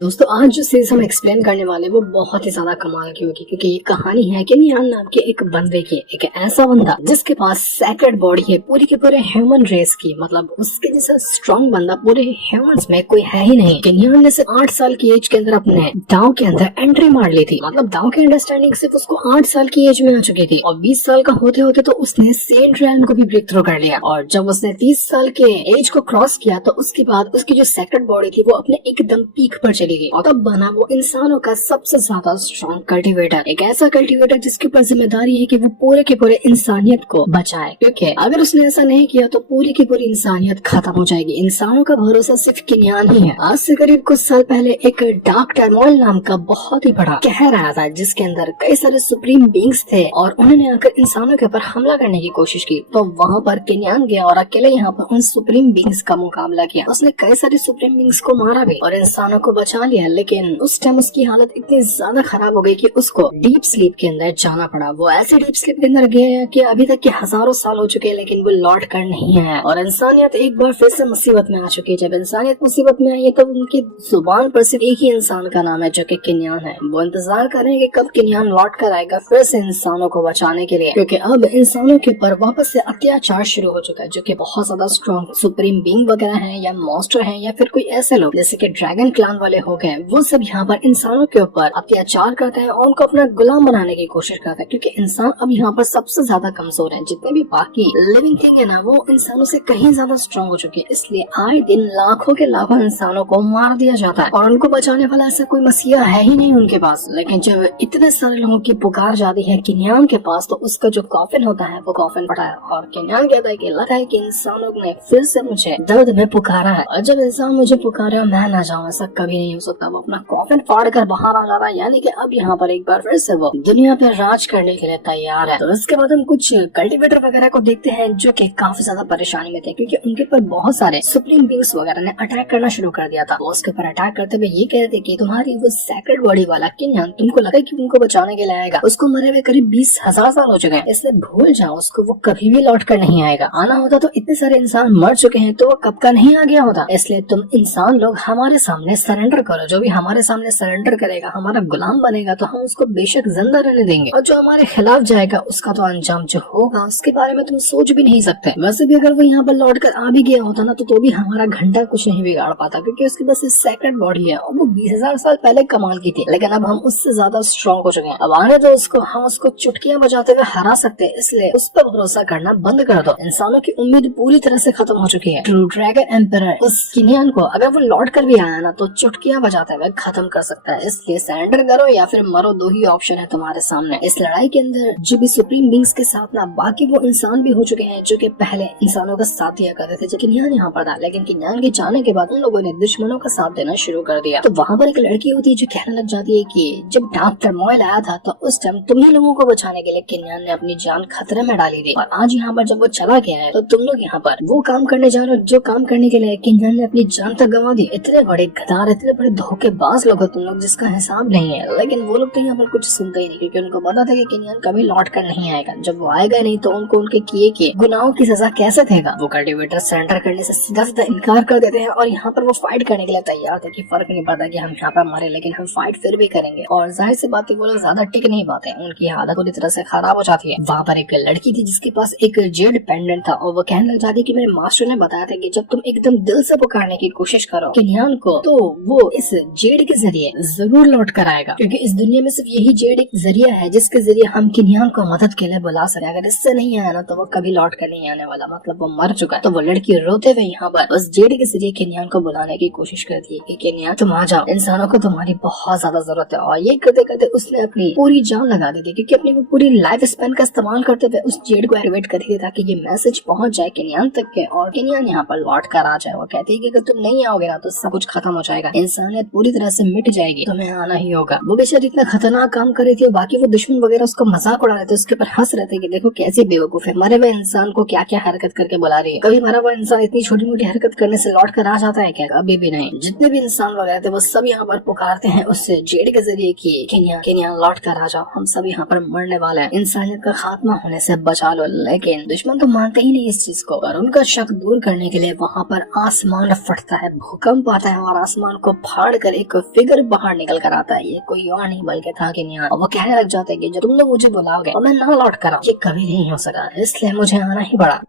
दोस्तों आज जो सीरीज हम एक्सप्लेन करने वाले वो बहुत ही ज्यादा कमाल की होगी क्योंकि ये कहानी है केनियान नाम के एक बंदे की। एक ऐसा बंदा जिसके पास सैक्रेड बॉडी है पूरी के पूरे ह्यूमन रेस की, मतलब उसके जैसा स्ट्रॉन्ग बंदा पूरे ह्यूमंस में कोई है ही नहीं। केनियान ने सिर्फ 8 साल की एज के अंदर अपने दाव के अंदर एंट्री मार ली थी, मतलब दाव की अंडरस्टैंडिंग सिर्फ उसको 8 साल की एज में आ चुकी थी और 20 साल का होते होते तो उसने सेंट रैन को भी ब्रेक थ्रू कर लिया। और जब उसने 30 साल के एज को क्रॉस किया तो उसके बाद उसकी जो सैक्रेड बॉडी थी वो अपने एकदम पीक पर चली गई और तब बना वो इंसानों का सबसे ज्यादा स्ट्रॉन्ग कल्टीवेटर। एक ऐसा कल्टीवेटर जिसके ऊपर जिम्मेदारी है कि वो पूरे के पूरे इंसानियत को बचाए, क्योंकि अगर उसने ऐसा नहीं किया तो पूरी की पूरी इंसानियत खत्म हो जाएगी। इंसानों का भरोसा सिर्फ केनियान ही है। आज से करीब कुछ साल पहले एक डार्क टर्मोइल नाम का बहुत ही बड़ा कहर आया था जिसके अंदर कई सारे सुप्रीम बींग्स थे और उन्होंने आकर इंसानों के ऊपर हमला करने की कोशिश की। तो वहाँ पर केनियान गया और अकेले यहाँ पर उन सुप्रीम बींग्स का मुकाबला किया। उसने कई सारे सुप्रीम बींग्स को मारा भी और इंसानों को बचा लिया, लेकिन उस टाइम उसकी हालत इतनी ज्यादा खराब हो गई कि उसको डीप स्लीप के अंदर जाना पड़ा। वो ऐसे डीप स्लीप के अंदर गया कि अभी तक के हजारों साल हो चुके हैं लेकिन वो लौट कर नहीं आया और इंसानियत एक बार फिर से मुसीबत में आ चुकी है। जब इंसानियत मुसीबत में आई है तो उनकी जुबान पर सिर्फ एक ही इंसान का नाम है जो कि केनियान है। वो इंतजार कर रहे हैं कि कब केनियान लौट कर आएगा फिर से इंसानों को बचाने के लिए, क्योंकि अब इंसानों के ऊपर वापस से अत्याचार शुरू हो चुका है जो कि बहुत ज्यादा स्ट्रॉन्ग सुप्रीम बींग वगैरह है या मॉन्स्टर है या फिर कोई ऐसे लोग जैसे कि ड्रैगन क्लान वाले हो गए, वो सब यहाँ पर इंसानों के ऊपर अत्याचार करते हैं और उनको अपना गुलाम बनाने की कोशिश करते हैं, क्योंकि इंसान अब यहाँ पर सबसे ज्यादा कमजोर है। जितने भी बाकी लिविंग थिंग है ना वो इंसानों से कहीं ज्यादा स्ट्रॉन्ग हो चुके हैं, इसलिए आए दिन लाखों के लाखों इंसानों को मार दिया जाता है और उनको बचाने वाला ऐसा कोई मसीहा है ही नहीं उनके पास। लेकिन जब इतने सारे लोगों की पुकार जाती है केनियान के पास तो उसका जो कॉफिन होता है वो कॉफिन पड़ा है और केनियान कहता है कि लगा है कि इंसानों ने फिर से मुझे दर्द में पुकारा है और जब इंसान मुझे पुकारे और मैं न जाऊँ ऐसा कभी नहीं हो सकता। वो अपना कॉफिन फाड़ कर बाहर आ जा रहा है, यानी कि अब यहाँ पर एक बार फिर से वो दुनिया पे राज करने के लिए तैयार है। तो इसके बाद हम कुछ कल्टीवेटर वगैरह को देखते हैं जो कि काफी ज्यादा परेशानी में थे क्योंकि उनके ऊपर बहुत सारे सुप्रीम बींग्स वगैरह ने अटैक करना शुरू कर दिया था। वो उसके ऊपर अटैक करते हुए ये कह रहे थे कि तुम्हारी वो सैक्रेड बॉडी वाला केनियान तुमको लगा कि उनको बचाने के लिए आएगा, उसको मरे हुए करीब 20,000 साल हो चुके हैं, इसलिए भूल जाओ उसको, वो कभी भी लौट कर नहीं आएगा। आना होता तो इतने सारे इंसान मर चुके हैं तो वो कब का नहीं आ गया होता, इसलिए तुम इंसान लोग हमारे सामने सरेंडर करो। जो भी हमारे सामने सरेंडर करेगा हमारा गुलाम बनेगा तो हम उसको बेशक जिंदा रहने देंगे और जो हमारे खिलाफ जाएगा उसका तो अंजाम जो होगा उसके बारे में तुम सोच भी नहीं सकते। वैसे भी अगर वो यहाँ पर लौट कर आ भी गया होता ना तो भी हमारा घंटा कुछ नहीं बिगाड़ पाता क्योंकि उसके पास सैक्रेड बॉडी है और वो 20,000 साल पहले कमाल की थी, लेकिन अब हम उससे ज्यादा स्ट्रॉन्ग हो चुके हैं। अब आने दो उसको, हम उसको चुटकियां बजाते हुए हरा सकते हैं, इसलिए उस पर भरोसा करना बंद कर दो। इंसानों की उम्मीद पूरी तरह से खत्म हो चुकी है। ट्रू ड्रैगन एम्परर उस केनियान को अगर वो लौट कर भी आया ना तो चुटकियां बजाते हुए खत्म कर सकता है, इसलिए सरेंडर करो या फिर मरो, दो ही ऑप्शन है तुम्हारे सामने। इस लड़ाई के अंदर जो भी सुप्रीम बींग्स के साथ ना बाकी वो इंसान भी हो चुके हैं जो कि पहले इंसानों का साथ दिया करते थे, जो केनियान यहाँ पर था, लेकिन केनियान के जाने के बाद उन लोगों ने दुश्मनों का साथ देना शुरू कर दिया। तो वहाँ पर एक लड़की होती है जो कहने लग जाती है कि जब डार्क टर्मोइल आया था तो उस टाइम तुम्ही लोगों को बचाने के लिए केनियान ने अपनी जान खतरे में डाली थी और आज यहाँ पर जब वो चला गया है तो तुम लोग यहाँ पर वो काम करने जा रहे हो जो काम करने के लिए केनियान ने अपनी जान तक गंवा दी। इतने बड़े गद्दार, इतने बड़े धोखेबाज लोग हो तुम लोग जिसका हिसाब नहीं है, लेकिन वो लोग तो यहाँ पर कुछ सुनते ही नहीं क्योंकि उनको पता था कि केनियान कभी लौट कर नहीं आएगा। जब वो आएगा नहीं तो उनको उनके किए के गुनाहों की सजा कैसे देगा। वो कल्टीवेटर सरेंडर करने से सीधा सीधा इनकार कर देते हैं और यहाँ पर वो फाइट करने के लिए तैयार थे कि फर्क नहीं पड़ता कि हम यहाँ पर मरे लेकिन हम फाइट फिर भी करेंगे। और जाहिर सी बात है वो लोग ज्यादा टिक नहीं पाते, उनकी हालत पूरी तरह से खराब हो जाती है। वहाँ पर एक लड़की थी जिसके पास एक जेड पेंडेंट था और वो कहने लग जाती है कि मेरे मास्टर ने बताया था कि जब तुम एकदम दिल से पुकारने की कोशिश करो केनियान को तो वो इस जेड के जरिए जरूर लौट कर आएगा, क्योंकि इस दुनिया में सिर्फ यही जेड एक जरिया है जिसके जरिए हम केनियान को मदद के लिए बुला सके। अगर इससे नहीं आया ना तो वो कभी लौट कर नहीं आने वाला, मतलब वो मर चुका है। तो वो लड़की रोते हुए यहाँ पर उस जेड के जरिए केनियान को बुलाने की कोशिश करती है कि केनियान तुम आ जाओ, इंसानों को तुम्हारी बहुत ज्यादा जरूरत है। और ये करते करते उसने अपनी पूरी जान लगा दी थी क्योंकि अपनी वो पूरी लाइफ स्पेन का इस्तेमाल करते हुए उस जेड को एक्टिवेट कर दिया ताकि ये मैसेज पहुंच जाए केनियान तक के और केनियान यहाँ पर लौट कर आ जाए। वो कहती है कि अगर तुम नहीं आओगे ना तो सब कुछ खत्म हो जाएगा, इंसानियत पूरी तरह से मिट जाएगी, तुम्हें आना ही होगा। वो बेचारी इतना खतरनाक काम कर रही थी, बाकी वो दुश्मन वगैरह उसको मजाक उड़ा रहे थे, उसके ऊपर हंस रहे थे कि देखो कैसी बेवकूफ है, मरे हुए इंसान को क्या क्या हरकत करके बुला रही है, कभी मरा हुआ इंसान इतनी छोटी मोटी हरकत करने से लौट कर आ जाता है क्या? अभी भी नहीं। जितने भी इंसान वगैरह थे वो सब यहाँ पर पुकारते हैं उस जेड के जरिए कि केनियान लौट कर आ जाओ, हम सब यहाँ पर मरने वाले हैं, इंसानियत का खात्मा होने से बचा लो। लेकिन दुश्मन तो मानते ही नहीं इस चीज को और उनका शक दूर करने के लिए वहाँ पर आसमान फटता है, भूकंप आता है और आसमान को फाड़ कर एक फिगर बाहर निकल कर आता है। ये कोई और नहीं बल्कि था किन्यान। और वो कहने लग जाता है कि जो तुम लोग मुझे बुलाओगे और मैं ना लौट कर आऊं, ये कभी नहीं हो सका, इसलिए मुझे आना ही पड़ा।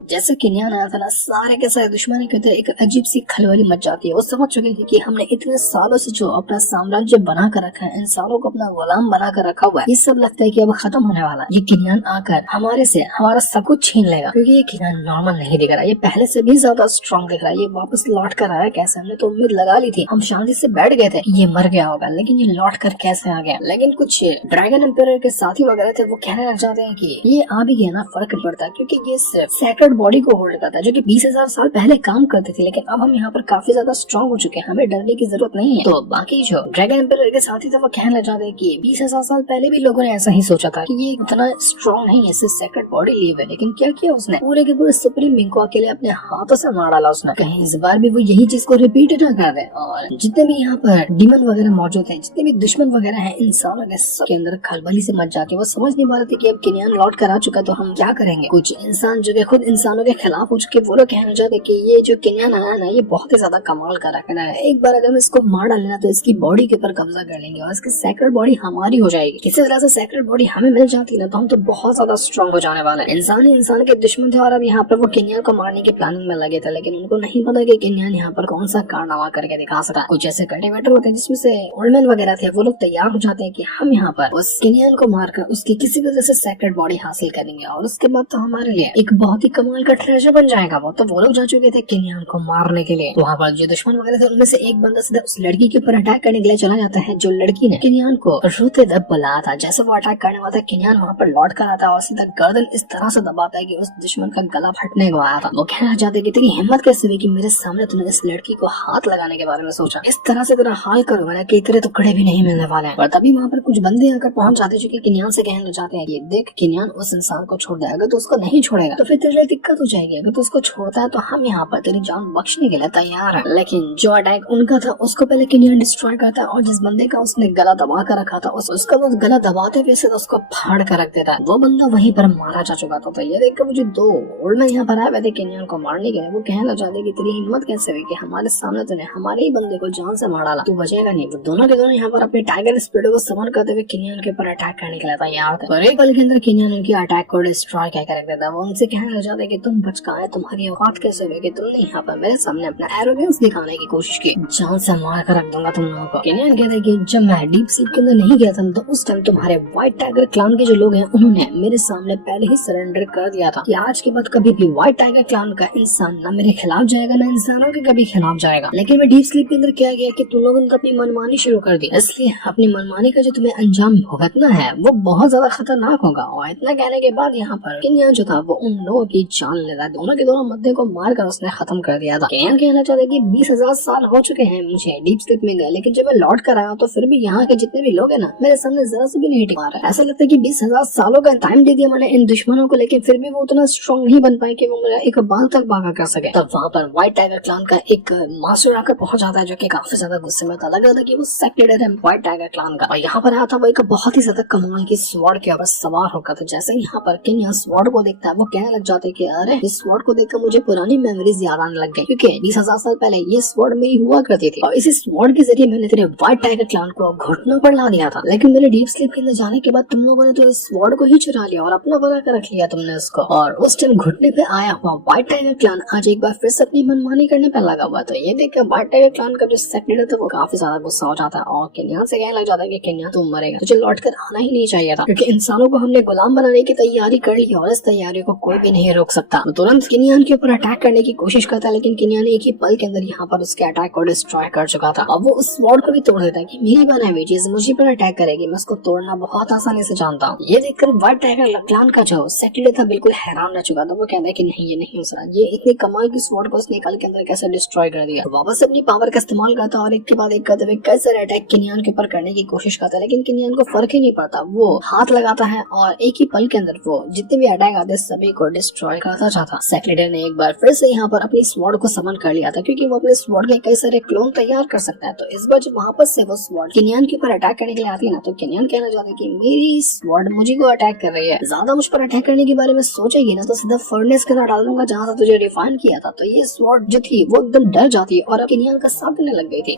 जैसे किन्यान आया था ना, सारे के सारे दुश्मनों के अंदर एक अजीब सी खलबली मच जाती है। वो समझ चुके थे कि हमने इतने सालों से जो अपना साम्राज्य बना कर रखा है, इंसानों को अपना गुलाम बना कर रखा हुआ है, ये सब लगता है कि अब खत्म होने वाला है। ये किन्यान आकर हमारे से हमारा सब कुछ छीन लेगा, क्योंकि ये किन्यान नॉर्मल नहीं दिख रहा, ये पहले से भी ज्यादा स्ट्रॉन्ग दिख रहा है। ये वापस लौट कर आया कैसे? हमने तो उम्मीद लगा ली थी, हम शांति से बैठ गए थे ये मर गया होगा, लेकिन ये लौट कर कैसे आ गया? लेकिन कुछ ड्रैगन एम्पायर के साथी वगैरह थे, वो कहने लग जाते हैं कि ये आ भी गया ना, फर्क नहीं पड़ता, क्योंकि ये सिर्फ सेक्रेड बॉडी को होल्ड करता है, जो कि 20,000 साल पहले काम करती थी, लेकिन अब हम यहाँ पर काफी ज्यादा स्ट्रॉन्ग हो चुके हैं, हमें डरने की जरूरत नहीं है। तो बाकी जो ड्रैगन एम्पायर के साथी थे वो कहने लग जाते हैं कि 20,000 साल पहले भी लोगों ने ऐसा ही सोचा था कि ये इतना स्ट्रॉन्ग नहीं है, इससे सेक्रेड बॉडी ली है, लेकिन क्या किया उसने? पूरे के पूरे सुप्रीम बिंग को अकेले अपने हाथों से मार डाला उसने। कहीं इस बार भी वो यही चीज को रिपीट ना कर दे। और जितने भी यहाँ पर डीमन वगैरह मौजूद है, जितने भी दुश्मन वगैरह है इंसानों के, सबके अंदर खलबली से मच जाती है। वो समझ नहीं पा रहे थे कि अब किन्यान लौट कर आ चुका, तो हम क्या करेंगे? कुछ इंसान जो खुद इंसानों के खिलाफ हो चुके, वो लोग कहना चाहते कि ये जो किन्यान आया ना, ये बहुत ही ज्यादा कमाल का रखना है, एक बार अगर हम इसको मार डालेना तो इसकी बॉडी के ऊपर कब्जा कर लेंगे और इसकी सेक्रेड बॉडी हमारी हो जाएगी। किसी तरह से सेक्रेड बॉडी हमें मिल जाती ना, तो हम तो बहुत ज्यादा स्ट्रॉन्ग हो जाने वाले हैं। इंसान ही इंसान के दुश्मन थे और अब यहाँ पर वो किन्यान को मारने की प्लानिंग में लगे थे, लेकिन उनको नहीं पता कि किन्यान यहाँ पर कौन सा कारनामा करके दिखा सकता है। कुछ ऐसे कल्टीवेटर होते हैं जिसमें से ओल्डमैन वगैरह थे, वो लोग तैयार हो जाते हैं कि हम यहाँ पर उस किन्यान को मारकर उसकी किसी वजह से सेक्रेड बॉडी हासिल करेंगे और उसके बाद तो हमारे लिए एक बहुत ही कमाल का ट्रेजर बन जाएगा। वो लोग जा चुके थे किन्यान को मारने के लिए। वहाँ पर जो दुश्मन वगैरह थे उनमें से एक बंदा सीधा उस लड़की के ऊपर अटैक करने के लिए चला जाता है, जो लड़की ने किन्यान को रोते दब बुलाया था। जैसे वो अटैक करने वाला था, किन्यान वहाँ पर लौट कर आता है और सीधा गर्दन इस तरह से दबाता है कि उस दुश्मन का गला फटने को आया था। वो कहना चाहते कि तेरी हिम्मत कैसे हुई कि मेरे सामने तूने इस लड़की को हाथ लगाने के बारे में सोचा? इस तरह से तेरा हाल करूंगा कि तेरे टुकड़े भी नहीं मिलने वाले हैं। और तभी वहाँ पर कुछ बंदे आकर पहुंच जाते जो कि किन्यान से कहना चाहते हैं कि देख किन्यान उस इंसान को छोड़ देगा, तो उसको नहीं छोड़ेगा तो फिर तेरे लिए दिक्कत हो जाएगी। अगर तू उसको छोड़ता है तो हम यहाँ पर तेरी जान बख्शने के लिए तैयार है। लेकिन जो अटैक उनका था उसको पहले किन्यान डिस्ट्रॉय करता है और जिस बंदे का उसने गला दबा कर रखा था उसका वो गला दबाते हुए से उसको फाड़ कर रख देता है। वो बंदा वहीं पर मारा जा चुका था। तो ये देखकर मुझे दो ओल्डमैन यहाँ पर आए हुए थे किन्यान को मारने के लिए। वो कहने लग जाते कि तेरी हिम्मत कैसे हुई कि हमारे सामने तूने हमारे ही बंदे को जान से मार डाला, तू बचेगा नहीं। वो दोनों के दोनों यहाँ पर अपने टाइगर स्पीड को समन करते हुए किन्यान के ऊपर अटैक करने के लिए तैयार थे। और एक पल के अंदर किन्यान उनकी अटैक को डिस्ट्रॉय कर रख देता है। वो उनसे कहने लग जाते कि तुम बच कहाँ है, तुम्हारी औकात कैसे हुई कि तुमने यहाँ पर मेरे सामने अपना एरोगेंस दिखाने की कोशिश की, जान से मार कर रख दूंगा तुम लोगों को। किन्यान कहते कि जब मैं डीप स्लीप के अंदर नहीं गया था तो उस टाइम तुम्हारे व्हाइट टाइगर क्लान के जो लोग हैं उन्होंने मेरे सामने पहले ही सरेंडर कर दिया था कि आज के बाद कभी भी व्हाइट टाइगर क्लान का इंसान ना मेरे खिलाफ जाएगा ना इंसानों के कभी खिलाफ जाएगा। लेकिन मैं डीप स्लीप के अंदर क्या गया कि तुम लोगों ने अपनी मनमानी शुरू कर दी, इसलिए अपनी मनमानी का जो तुम्हें अंजाम भुगतना है वो बहुत ज्यादा खतरनाक होगा। और इतना कहने के बाद यहाँ पर किन्यान जो था वो उन लोगों की जान ले रहा है। दोनों के दोनों मध्य को मार कर उसने खत्म कर दिया था। किन्यान कहना चाहता है कि 20,000 साल हो चुके हैं मुझे डीप स्लीप में गए, लेकिन जब मैं लौट कर आया तो फिर भी यहाँ के जितने भी लोग हैं ना मेरे सामने जरा से भी नहीं टिक पा रहे। ऐसा लगता है कि 20,000 सालों का टाइम दे दिया मैंने इन दुश्मनों को, लेकिन फिर भी वो उतना स्ट्रॉन्ग नहीं बन पाए कि वो मेरा एक बाल तक भागा कर सके। तब वहाँ पर व्हाइट टाइगर क्लान का एक मास्टर आकर पहुंच जाता है जो कि काफी ज्यादा गुस्से में था। लग रहा था कि वो सेक्रेटरी है व्हाइट टाइगर क्लान का। और यहाँ पर आया था वो एक बहुत ही ज्यादा कमाल की स्वॉर्ड के ऊपर सवार होकर। तो जैसे यहाँ पर किन्यान स्वॉर्ड को देखता है वो कहने लग जाते कि अरे इस स्वॉर्ड को देखकर मुझे पुरानी मेमोरीज याद आने लग गई, क्योंकि 20,000 साल पहले ये स्वॉर्ड मेरी हुआ करती थी और इसी स्वॉर्ड के जरिए मैंने तेरे व्हाइट टाइगर क्लान को घुटनों पर ला दिया था। लेकिन मेरे डीप स्लीप के अंदर जाने के बाद तुम लोगों ने तो इस स्वॉर्ड को ही चुरा लिया और अपना बना कर रख लिया तुमने उसको। और उस टाइम घुटने पे आया हुआ व्हाइट टाइगर क्लान आज एक बार फिर से अपनी मनमानी करने पर लगा हुआ। तो ये देखकर व्हाइट टाइगर क्लान का जो सेक्रेटरी था वो काफी ज्यादा गुस्सा हो जाता है और किन्यान से कहने लग जाता है कि किन्यान तुम मरेगा, तुझे लौट कर आना ही नहीं चाहिए था, क्योंकि इंसानों को हमने गुलाम बनाने की तैयारी कर ली और इस तैयारी को कोई भी नहीं रोक सकता। तो तुरंत किन्यान के ऊपर अटैक करने की कोशिश करता है, लेकिन किन्यान एक ही पल के अंदर यहाँ पर उसके अटैक को डिस्ट्रॉय कर चुका था। अब वो उस स्वॉर्ड को भी तोड़ देता है कि मेरी बनाई हुई चीज मुझे पर अटैक करेगी, मैं उसको तोड़ना बहुत आसानी से जानता हूँ। ये देखकर व्हाइट टाइगर क्लान का जो सेक्रेटरी था बिल्कुल हैरान रह चुका था। वो कहता है कि नहीं ये नहीं हो सकता, ये इतनी कमाल की स्वॉर्ड को उसने कल के अंदर कैसे डिस्ट्रॉय कर दिया। वापस अपनी पावर का इस्तेमाल करता और एक के बाद एक करते हुए कई सारे अटैक किन्यान के ऊपर करने की कोशिश करता है, लेकिन किन्यान को फर्क ही नहीं पड़ता। वो हाथ लगाता है और एक ही पल के अंदर वो जितने भी अटैक आते सभी को डिस्ट्रॉय टकराता जाता। सेक लीडर ने एक बार फिर से यहाँ पर अपनी स्वॉर्ड को समन कर लिया था, क्योंकि वो अपने स्वॉर्ड के कई सारे क्लोन तैयार कर सकता है। तो इस बार जब वापस से वो स्वॉर्ड किनियान के ऊपर अटैक करने के लिए आती है ना, तो किनियान कहना चाहता है कि मेरी स्वॉर्ड मुझे को अटैक कर रही है, ज्यादा मुझ पर अटैक करने के बारे में सोचेगी ना तो सीधा फर्नेस के अंदर डाल दूंगा जहाँ से तुझे रिफाइन किया था। तो ये स्वॉर्ड जो थी वो एकदम डर जाती है और किनियान का साथ देने लग गई थी।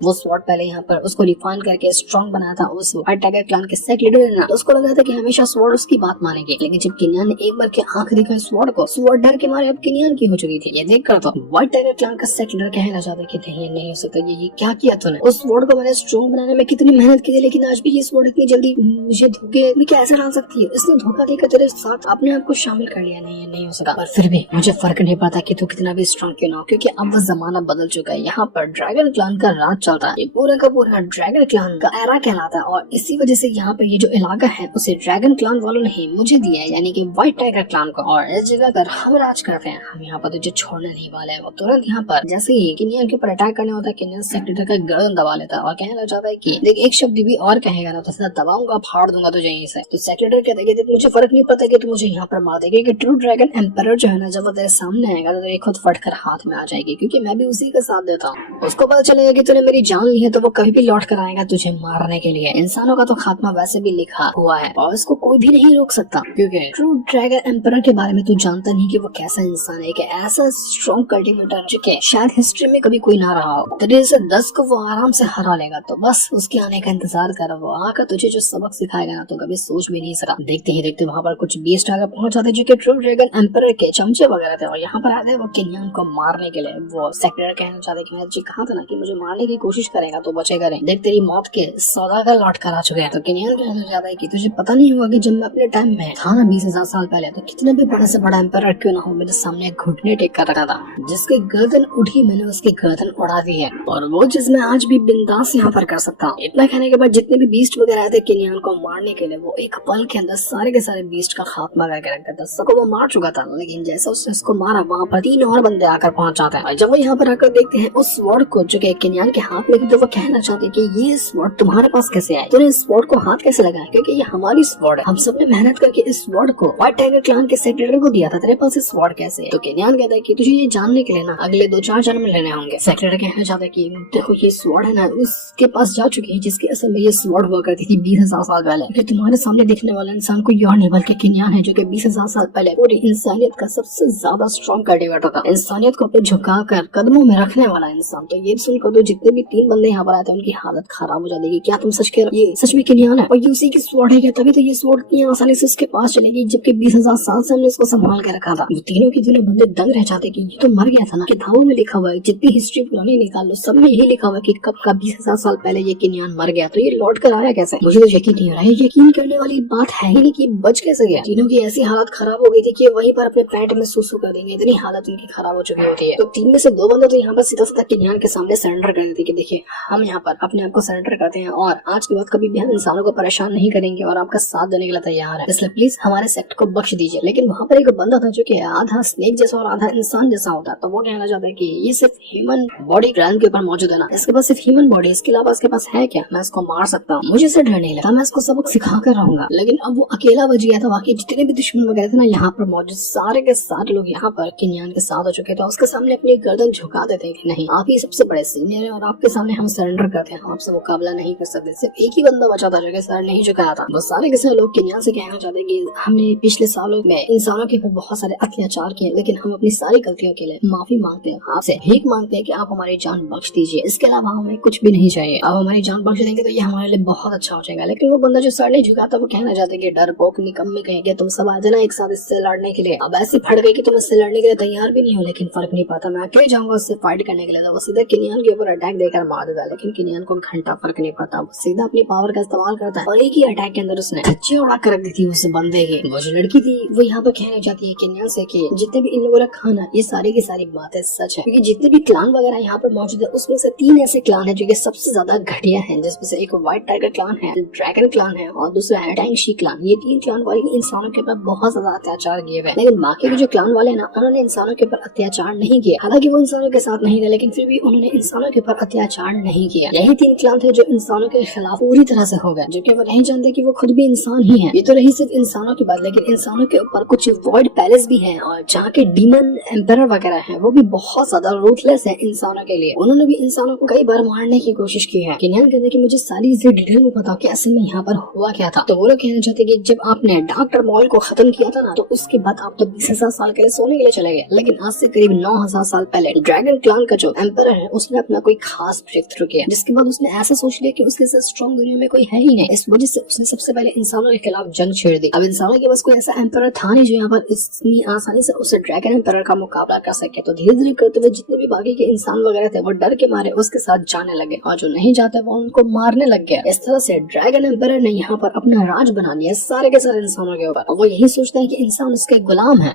वो स्वॉर्ड पहले यहाँ पर उसको रिफाइन करके स्ट्रॉन्ग बनाया था उस व्हाइट टाइगर क्लान के सेक लीडर ने, तो उसको लगा था कि हमेशा स्वॉर्ड उसकी बात मानेगी। लेकिन जब किनियान ने एक बार के आंख दिखा स्वॉर्ड को, स्वॉर्ड डर के मारे अब किनियान की हो चुकी थी। ये देखकर तो व्हाइट टाइगर क्लान का सेक लीडर कहना चाहता कि नहीं हो सकता, ये क्या किया तूने। उस स्वॉर्ड को मैंने स्ट्रॉन्ग बनाने में कितनी मेहनत की थी, लेकिन आज भी ये स्वॉर्ड इतनी जल्दी मुझे धोखे में कैसे डाल सकती है। इसने धोखा देकर तेरे साथ अपने आप को शामिल कर लिया। नहीं हो सकता। पर फिर भी मुझे फर्क नहीं पड़ता कि तू कितना भी स्ट्रॉन्ग क्यों ना हो, क्योंकि अब वो जमाना बदल चुका है। यहाँ पर ड्रैगन क्लान का राज चलता है। पूरा ड्रैगन क्लान का एरा कहलाता है और इसी वजह से यहाँ पर ये जो इलाका है उसे ड्रैगन क्लान वालों ने ही मुझे दिया है, यानी कि व्हाइट टाइगर क्लान को। और इस जगह पर हम राज करते हैं, हम यहाँ पर तुझे छोड़ने नहीं वाले हैं। वो तुरंत यहाँ पर जैसे ही किनियान के ऊपर अटैक करने होता है, किनियान सेक लीडर का गर्दन दबा लेता है और कहने लग जाता है कि देख एक शब्द भी और कहेगा ना तो सीधा दबाऊंगा, फाड़ दूंगा तुझे यहीं से। तो सेक लीडर कहता है कि मुझे फर्क नहीं पड़ता कि तू मुझे यहाँ पर मार दे, क्योंकि ट्रू ड्रैगन एम्परर जो है ना जब वो तेरे सामने आएगा तो तेरे खुद फटकर हाथ में आ जाएगी, क्योंकि मैं भी उसी का साथ देता हूँ। उसको पता चलेगा कि तूने मेरी जान ली है तो वो कभी भी लौट कर आएगा तुझे मारने के लिए। इंसानों का तो खात्मा वैसे भी लिखा हुआ है और इसको कोई भी नहीं रोक सकता, क्योंकि ट्रू ड्रैगन एम्परर के बारे में तू जानता नहीं कि वो कैसा इंसान है, कि ऐसा स्ट्रॉन्ग कल्टीवेटर जो कि शायद हिस्ट्री में कभी कोई ना रहा हो। तेरे से 10 को वो आराम से हरा लेगा, तो बस उसके आने का इंतजार कर। वो आकर तुझे जो सबक सिखाएगा ना तो कभी सोच भी नहीं सका। देखते ही देखते वहाँ पर कुछ बीस्ट आकर पहुंच जाते जो कि ट्रू ड्रैगन एम्परर के चमचे वगैरह थे और यहाँ पर आते वो किनियान को मारने के लिए। वो सेक लीडर कहना चाहते कि मैं तुझे कहा था ना कि मुझे मारने की कोशिश करेगा तो बचेगा नहीं, देख तेरी मौत के सौदागर लौट कर आ चुके हैं। तो किनियान कहना चाहता है कि तुझे पता नहीं होगा कि जब मैं अपने टाइम में था ना 20,000 साल पहले, तो कितने भी बड़े से बड़ा एम्परर क्यों ना हो मेरे सामने घुटने टेक कर रखा था, जिसकी गर्दन उठी मैंने उसकी गर्दन उड़ा दी है, और वो चीज मैं आज भी बिंदास यहाँ पर कर सकता हूँ। इतना कहने के बाद जितने भी बीस्ट वगैरह आए थे किनियान को मारने के लिए, वो एक पल के अंदर सारे के सारे बीस्ट का खात्मा करके रख देता। सबको वो मार चुका था, लेकिन जैसा उसने उसको मारा वहाँ पर 3 और बंदे आकर पहुंच जाते हैं। जब वो यहाँ पर आकर देखते हैं उस स्वॉर्ड को जो कि किनियान के हाथ में थी, तो वो कहना चाहते हैं कि ये स्वॉर्ड तुम्हारे पास कैसे आया, तूने इस स्वॉर्ड को हाथ कैसे लगाया, क्योंकि ये हमारी स्वॉर्ड है। हम सबने मेहनत करके इस स्वॉर्ड को व्हाइट टाइगर क्लान के सेक लीडर को दिया था, तेरे पास इस स्वॉर्ड कैसे है। तो किनियान कहता है कि तुझे ये जानने के लिए ना अगले 2-4 जन्म लेने होंगे। सेक लीडर कहना चाहता है कि देखो ये स्वॉर्ड है ना उसके पास जा चुकी है, जिसके असल में ये स्वॉर्ड हुआ करती थी 20,000 साल पहले। क्योंकि तुम्हारे सामने दिखने वाला इंसान कोई और नहीं बल्कि किनियान है, जो कि 20,000 साल पहले पूरी इंसानियत का सबसे ज्यादा स्ट्रॉन्ग कल्टीवेटर था, इंसानियत को अपने झुकाकर कदमों में रखने वाला इंसान। तो ये सुनकर तो जितने भी 3 बंदे यहाँ पर आते हैं उनकी हालत खराब हो जाती है। क्या तुम सच कह रहे हो, ये सच में किनियान है और ये उसी की स्वॉर्ड है क्या, तभी तो ये स्वॉर्ड इतनी आसानी से उसके पास चलेगी, जबकि 20,000 साल से हमने इसको संभाल के रखा था। वो तीनों के तीनों बंदे दंग रह जाते कि ये तो मर गया था ना। किताबों में लिखा हुआ है, जितनी हिस्ट्री पुरानी निकाल लो सब में यही लिखा हुआ है कि कब का 20,000 साल पहले ये किनियान मर गया, तो ये लौट कर आया कैसे। मुझे तो यकीन नहीं हो रहा है, यकीन करने वाली बात है ही नहीं कि बच कैसे गया। तीनों की ऐसी हालत खराब हो गई थी कि वहीं पर अपने पैंट में सुसु कर देंगे, इतनी हालत उनकी खराब हो चुकी होती है। तो 3 में से 2 बंदे तो यहाँ पर सीधा सीधा किनियान के सामने सरेंडर कर देते कि देखिए हम यहाँ पर अपने आप को सरेंडर करते हैं और आज के बाद कभी भी हम इंसानों को परेशान नहीं करेंगे और आपका साथ देने के लिए तैयार है, इसलिए प्लीज हमारे सेक्ट को बख्श दीजिए। लेकिन वहाँ पर एक बंदा था जो कि आधा स्नेक जैसा और आधा इंसान जैसा होता है, तो वो कहना चाहता है कि ये सिर्फ ह्यूमन बॉडी ग्रैंड के ऊपर मौजूद है ना, इसके पास सिर्फ ह्यूमन बॉडी, इसके अलावा इसके पास है क्या, मैं इसको मार सकता हूँ, मुझे इससे डर नहीं लगता, मैं इसको सबक सिखा कर रहूंगा। लेकिन अब वो अकेला बच गया था, बाकी जितने भी दुश्मन वगैरह थे ना यहाँ पर मौजूद सारे के सारे लोग यहाँ पर किनियान के साथ हो चुके थे। उसके सामने अपनी गर्दन झुका देते हैं कि नहीं आप ही सबसे बड़े सीनियर हैं और आपके सामने हम सरेंडर करते हैं, हम आपसे मुकाबला नहीं कर सकते। सिर्फ एक ही बंदा बचा था जो कि सर नहीं झुकाया था। वो सारे के सारे लोग किनियान से कहना चाहते हैं कि हमने पिछले सालों में इंसानों के ऊपर बहुत सारे अत्याचार किए, लेकिन हम अपनी सारी गलतियों के लिए माफी मांगते हैं, आपसे भीख मांगते हैं कि आप हमारी जान बख्श दीजिए, इसके अलावा हमें कुछ भी नहीं चाहिए। आप हमारी जान बख्श देंगे तो ये हमारे लिए बहुत अच्छा हो जाएगा। लेकिन वो बंदा जो सर नहीं झुकाता वो कहना चाहते कि डरपोक निकम्मे कहेंगे तुम सब आ जाना एक साथ इससे लड़ने के लिए। अब ऐसी फट गई कि तुम इससे लड़ने के लिए तैयार भी नहीं हो, लेकिन फर्क नहीं पड़ता, मैं अकेले जाऊंगा उससे फाइट करने के लिए। वो सीधा किनियान के ऊपर अटैक देकर मार देता, लेकिन किनियान को घंटा फर्क नहीं पड़ता, वो सीधा अपनी पावर का इस्तेमाल करता है और एक ही अटैक के अंदर उसने धज्जे उड़ा कर रख दी थी उस बंदे की। वो जो लड़की थी वो यहाँ पर कहना चाहती है किनियान से कि जितने भी इन लोगों ने खाना ये सारी की सारी बातें सच है, क्योंकि जितने भी क्लान वगैरह यहाँ पर मौजूद है उसमें से 3 ऐसे क्लान है जो कि सबसे ज्यादा घटिया है, जिसमें से एक व्हाइट टाइगर क्लान है, ड्रैगन क्लान है और दूसरा है टैंगशी क्लान। ये 3 क्लान वाले इंसानों के ऊपर बहुत ज्यादा अत्याचार किए हुए, लेकिन बाकी के जो क्लान वाले ना उन्होंने इंसानों के ऊपर अत्याचार नहीं किया। हालांकि वो इंसानों के साथ नहीं थे, लेकिन फिर भी उन्होंने इंसानों के ऊपर अत्याचार नहीं किया। यही 3 क्लान थे जो इंसानों के खिलाफ पूरी तरह से हो गए, जो कि वो नहीं जानते कि वो खुद भी इंसान ही है। ये तो रही सिर्फ इंसानों की बात, लेकिन इंसानों के ऊपर कुछ वॉइड पैलेस भी है और जहाँ के डीमन एम्परर वगैरह है वो भी बहुत ज्यादा रूथलेस है इंसानों के लिए। उन्होंने भी इंसानों को कई बार मारने की कोशिश की है। किन्यान कहते हैं कि मुझे सारी चीजें डिटेल में बताओ कि असल में यहाँ पर हुआ क्या था। तो वो लोग कहना चाहते कि जब आपने डॉक्टर मॉल को खत्म किया था ना, तो उसके बाद आप तो 20,000 साल के लिए सोने के लिए चले गए, लेकिन आज से करीब 9,000 साल पहले ड्रैगन क्लान का जो एम्परर है उसने अपना कोई खास ब्रेक थ्रू किया, जिसके बाद उसने ऐसा सोच लिया कि उसके से स्ट्रॉन्ग दुनिया में कोई है ही नहीं। इस वजह से उसने सबसे पहले इंसानों के खिलाफ जंग छेड़ दी। अब इंसानों के पास कोई ऐसा एम्परर था नहीं जो यहाँ पर इतनी आसानी से उस ड्रैगन एम्परर का मुकाबला कर सके। तो धीरे धीरे करते हुए जितने भी बाकी के इंसान वगैरह थे वो डर के मारे उसके साथ जाने लगे, और जो नहीं जाते वो उनको मारने लग गया। इस तरह से ड्रैगन एम्परर ने यहाँ पर अपना राज बना लिया सारे के सारे इंसानों के ऊपर। वो यही सोचता है कि इंसान उसके गुलाम है।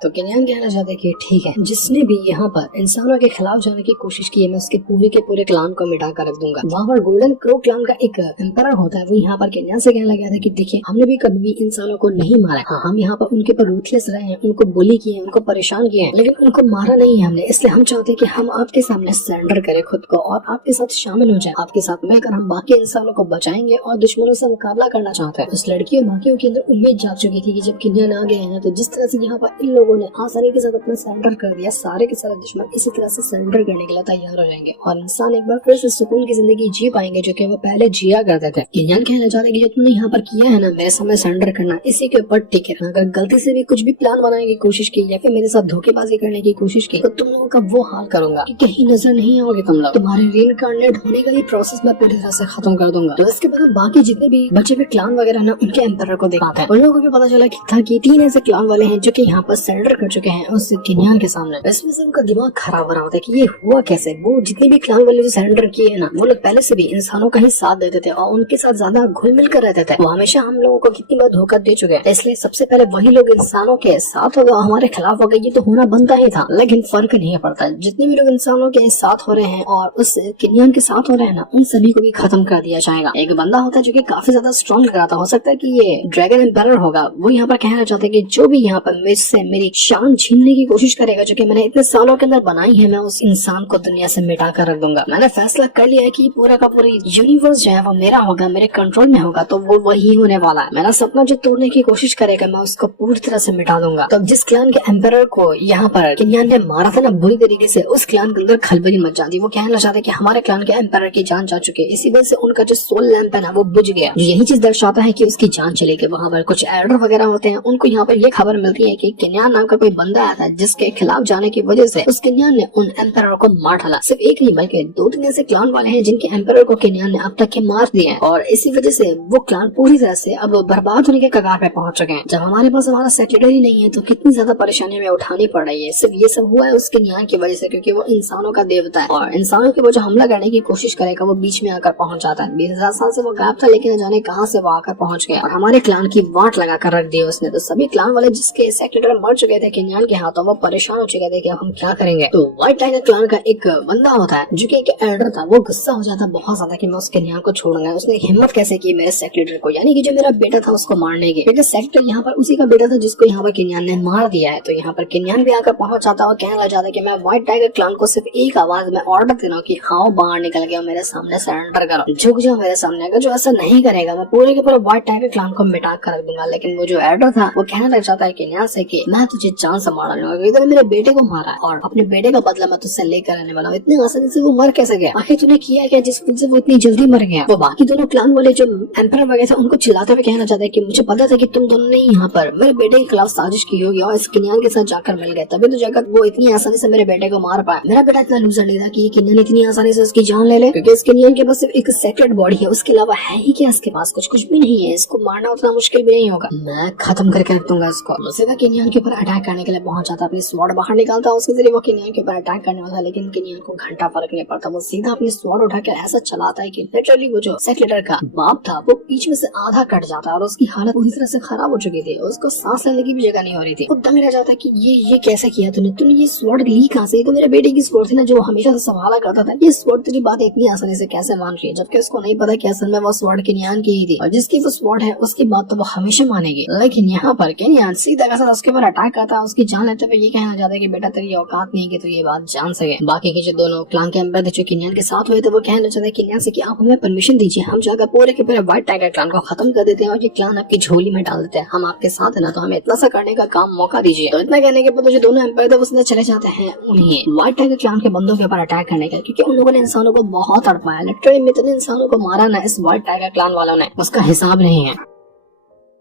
तो किन्यान कहना चाहते कि ठीक है, जिसने भी यहाँ पर इंसानों के खिलाफ जाने की कोशिश की है मैं उसके पूरे के पूरे क्लान को मिटा कर रख दूंगा। वहाँ पर गोल्डन क्रो क्लान का एक एम्परर होता है, वो यहाँ पर किन्यान से कहने लगा था कि देखिए हमने भी कभी भी इंसानों को नहीं मारा। हाँ, हम यहाँ पर उनके पर रूथलेस रहे हैं, उनको बुली किए, उनको परेशान किए, लेकिन उनको मारा नहीं है हमने। इसलिए हम चाहते हैं कि हम आपके सामने सरेंडर करें खुद को और आपके साथ शामिल हो जाए। आपके साथ मिलकर हम बाकी इंसानों को बचाएंगे और दुश्मनों से मुकाबला करना चाहते हैं। उस लड़की और बाकियों के अंदर उम्मीद जाग चुकी थी कि जब किन्यान आ गए हैं तो जिस तरह से यहाँ पर इन लोगों ने आसानी के अपना सरेंडर कर दिया, सारे के सारे दुश्मन इसी तरह से सरेंडर करने के लिए तैयार हो जाएंगे और इंसान एक बार फिर से सुकून की जिंदगी जी पाएंगे जो कि वो पहले जिया करते थे। किन्यान कहना चाहते कि जो तुमने यहाँ पर किया है ना, मेरे सामने सरेंडर करना, इसी के ऊपर टिके रहना। अगर गलती से भी कुछ भी प्लान बनाने की कोशिश की या फिर मेरे साथ धोखेबाजी करने की कोशिश की तो तुम लोगों का वो हाल करूंगा कि कहीं नजर नहीं आओगे तुम लोग। तुम्हारे रीइंकार्नेट होने का भी प्रोसेस मैं पूरी तरह से खत्म कर दूंगा। तो इसके बाद बाकी जितने भी बचे हुए क्लान वगैरह ना उनके एम्परर को दिखाते हैं। उन लोगों को भी पता चला था कि 3 ऐसे क्लान वाले हैं जो कि यहाँ पर सरेंडर कर चुके हैं उस किन्यान के सामने। इसमें से उनका दिमाग खराब हो रहा होता है कि ये हुआ कैसे। वो जितने भी क्लान वाले जो सरेंडर किए हैं ना, वो लोग पहले से भी इंसानों का ही साथ देते थे और उनके साथ ज्यादा घुल मिल कर रहते थे। वो हमेशा हम लोगों को कितनी बार धोखा दे चुके हैं, इसलिए सबसे पहले वही लोग इंसानों के साथ हो गए, हमारे खिलाफ हो गए। ये तो होना बनता ही था, लेकिन फर्क नहीं पड़ता। जितने भी लोग इंसानों के साथ हो रहे हैं और उस किन्यान के साथ हो रहे हैं ना, उन सभी को भी खत्म कर दिया जाएगा। एक बंदा होता है जो कि काफी ज्यादा स्ट्रॉन्ग लग रहा था, हो सकता है कि ये ड्रैगन एम्परर होगा। वो यहाँ पर कहना चाहते हैं कि जो भी यहाँ पर मुझसे मेरी शान छीनने की कोशिश करेगा जो कि मैंने इतने सालों के अंदर बनाई है, मैं उस इंसान को दुनिया से मिटा कर रख दूंगा। मैंने फैसला कर लिया है कि पूरा का पूरा यूनिवर्स जो है वो मेरा होगा, मेरे कंट्रोल में होगा, तो वो वही होने वाला है। मेरा सपना जो तोड़ने की कोशिश करेगा मैं उसको पूरी तरह से मिटा दूंगा। तो जिस क्लान के एम्परर को यहाँ पर किन्यान ने मारा था ना बुरी तरीके से, उस क्लान के अंदर खलबली मच जाती। वो कहना चाहते कि हमारे क्लान के एम्परर की जान जा चुकी है, इसी वजह से उनका जो सोल लैंप है ना वो बुझ गया, जो यही चीज दर्शाता है कि उसकी जान चली गई। वहाँ पर कुछ एडर वगैरह होते हैं, उनको यहाँ पर ये खबर मिलती है कि किन्यान नाम का कोई बंदा आया था जिसके खिलाफ जाने की वजह से उस किन्यान ने उन एम्परर को मार डाला। सिर्फ एक नहीं बल्कि 2-3 ऐसे क्लान वाले हैं जिनके एम्परर को किन्यान ने अब तक के मार दिए हैं, और इसी वजह से वो क्लान पूरी तरह से अब बर्बाद होने के कगार पे पहुंच चुके हैं। जब हमारे पास हमारा सेक्रेटरी ही नहीं है तो कितनी ज्यादा परेशानी हमें उठानी पड़ रही है। सिर्फ ये सब हुआ है उसके किन्यान की वजह से, क्योंकि वो इंसानों का देवता है और इंसानों के वो जो हमला करने की कोशिश करेगा वो बीच में आकर पहुंच जाता है। 20,000 साल से वो गायब था, लेकिन न जाने कहाँ से वो आकर पहुंच गया और हमारे क्लान की वाट लगा कर रख दी उसने। तो सभी क्लान वाले जिसके सेक्रेटरी मर चुके थे किन्यान के हाथों, वो परेशान हो चुके थे कि अब हम क्या करेंगे। तो व्हाइट टाइगर क्लान का एक बंदा होता है जो कि एक एल्डर था, वो गुस्सा हो जाता बहुत ज्यादा कि मैं उस किन्यान को छोड़ूंगा। उसने हिम्मत कैसे की मेरे सेक्रेटरी को, यानी कि जो मेरा बेटा था उसको मारने की, क्योंकि सेक्रेटरी यहाँ पर उसी का बेटा था जिसको यहाँ पर किन्यान ने मार दिया है। तो यहाँ पर किन्यान भी आकर पहुंच जाता और कहने लग जाता कि मैं व्हाइट टाइगर क्लान को सिर्फ एक आवाज में ऑर्डर दे रहा हूँ कि हाँ बाहर निकल गया, मेरे सामने सरेंडर करो, झुक जाओ मेरे सामने। अगर जो ऐसा नहीं करेगा मैं पूरे के पूरे व्हाइट टाइगर क्लान को मिटा कर रख दूंगा। लेकिन वो जो एल्डर था वो कहने लग जाता है किन्यान से कि मैं तुझे जान से मार लूंगा, इधर मेरे बेटे को मारा है और अपने बेटे का बदला मैं तुझसे लेकर आने वाला हूँ। इतनी आसानी से वो मर कैसे गया, आखिर तूने किया क्या जिस वजह से वो इतनी जल्दी मर गया। वो बाकी दोनों क्लान वाले जो एम्परर वगैरह थे उनको चिल्लाते हुए कहना चाहता है कि मुझे पता था कि तुम दोनों ने यहाँ पर मेरे बेटे के खिलाफ साजिश की होगी और इस किन्यान के साथ जाकर मिल गए, तभी तो जाकर वो इतनी आसानी से मेरे बेटे को मार पाया। मेरा बेटा इतना लूजर नहीं था कि किन्यान इतनी आसानी से उसकी जान ले ले, क्योंकि इस किन्यान के पास सिर्फ एक सेक्रेट बॉडी है, उसके अलावा है ही क्या इसके पास, कुछ भी नहीं है। इसको मारना उतना मुश्किल भी नहीं होगा, मैं खत्म करके रख दूंगा इसको। सीधा किन्यान के ऊपर अटैक करने के लिए पहुंच जाता, अपनी स्वॉर्ड बाहर निकालता, उसके जरिए वो किन्यान के ऊपर अटैक करने वाला, लेकिन किन्यान को घंटा फर्क नहीं पड़ता। वो सीधा अपनी स्वॉर्ड उठाकर ऐसा चलाता है कि लिटरली वो जो सेक्रेटर का बाप था वो बीच में से आधा कट जाता है और उसकी हालत पूरी तरह से खराब हो चुकी थी, उसको सांस लेने की भी जगह नहीं हो रही थी। वो दंग रह जाता है कि ये कैसे किया तूने ये स्वॉर्ड ली कहाँ से, तो मेरे बेटे की स्वॉर्ड थी ना जो हमेशा से संभाला करता था, ये स्वॉर्ड तेरी बात इतनी आसानी से कैसे मान रही है, जबकि उसको नहीं पता कि असल में वो स्वॉर्ड किन्यान की ही थी और जिसकी वो स्वॉर्ड है उसकी बात तो वो हमेशा मानेगी। लेकिन यहाँ पर किन्यान सीधा का साथ उसके ऊपर अटैक अटैक करता है, उसकी जान लेते हुए ये कहना चाहता है कि बेटा तेरी औकात नहीं कि तू ये बात जान सके। बाकी के जो दोनों क्लान के एम्पायर थे जो किनियन के साथ हुए थे वो कहना चाहते हैं किनियन से कि आप हमें परमिशन दीजिए, हम जाकर पूरे के पूरे व्हाइट टाइगर क्लान को खत्म कर देते हैं और ये क्लान आपकी झोली में डाल देते हैं। हम आपके साथ है ना, तो हमें इतना सा करने का काम मौका दीजिए। तो इतना कहने के बाद जो दोनों एम्पायर थे वो चले जाते हैं उन्हें व्हाइट टाइगर क्लान के बंदों के ऊपर अटैक करने का, क्योंकि उन लोगों ने इंसानों को बहुत तड़पाया। लिटरली इतने इंसानों को मारा ना इस व्हाइट टाइगर क्लान वालों ने, उसका हिसाब नहीं है।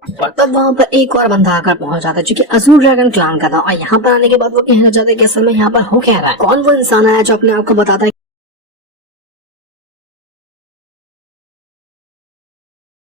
और तब वहाँ पर एक और बंदा आकर पहुंच जाता है जो कि अजूर ड्रैगन क्लान का था। और यहाँ पर आने के बाद वो कहना चाहता है कि असल में यहाँ पर हो क्या रहा है, कौन वो इंसान आया जो अपने आप को बताता है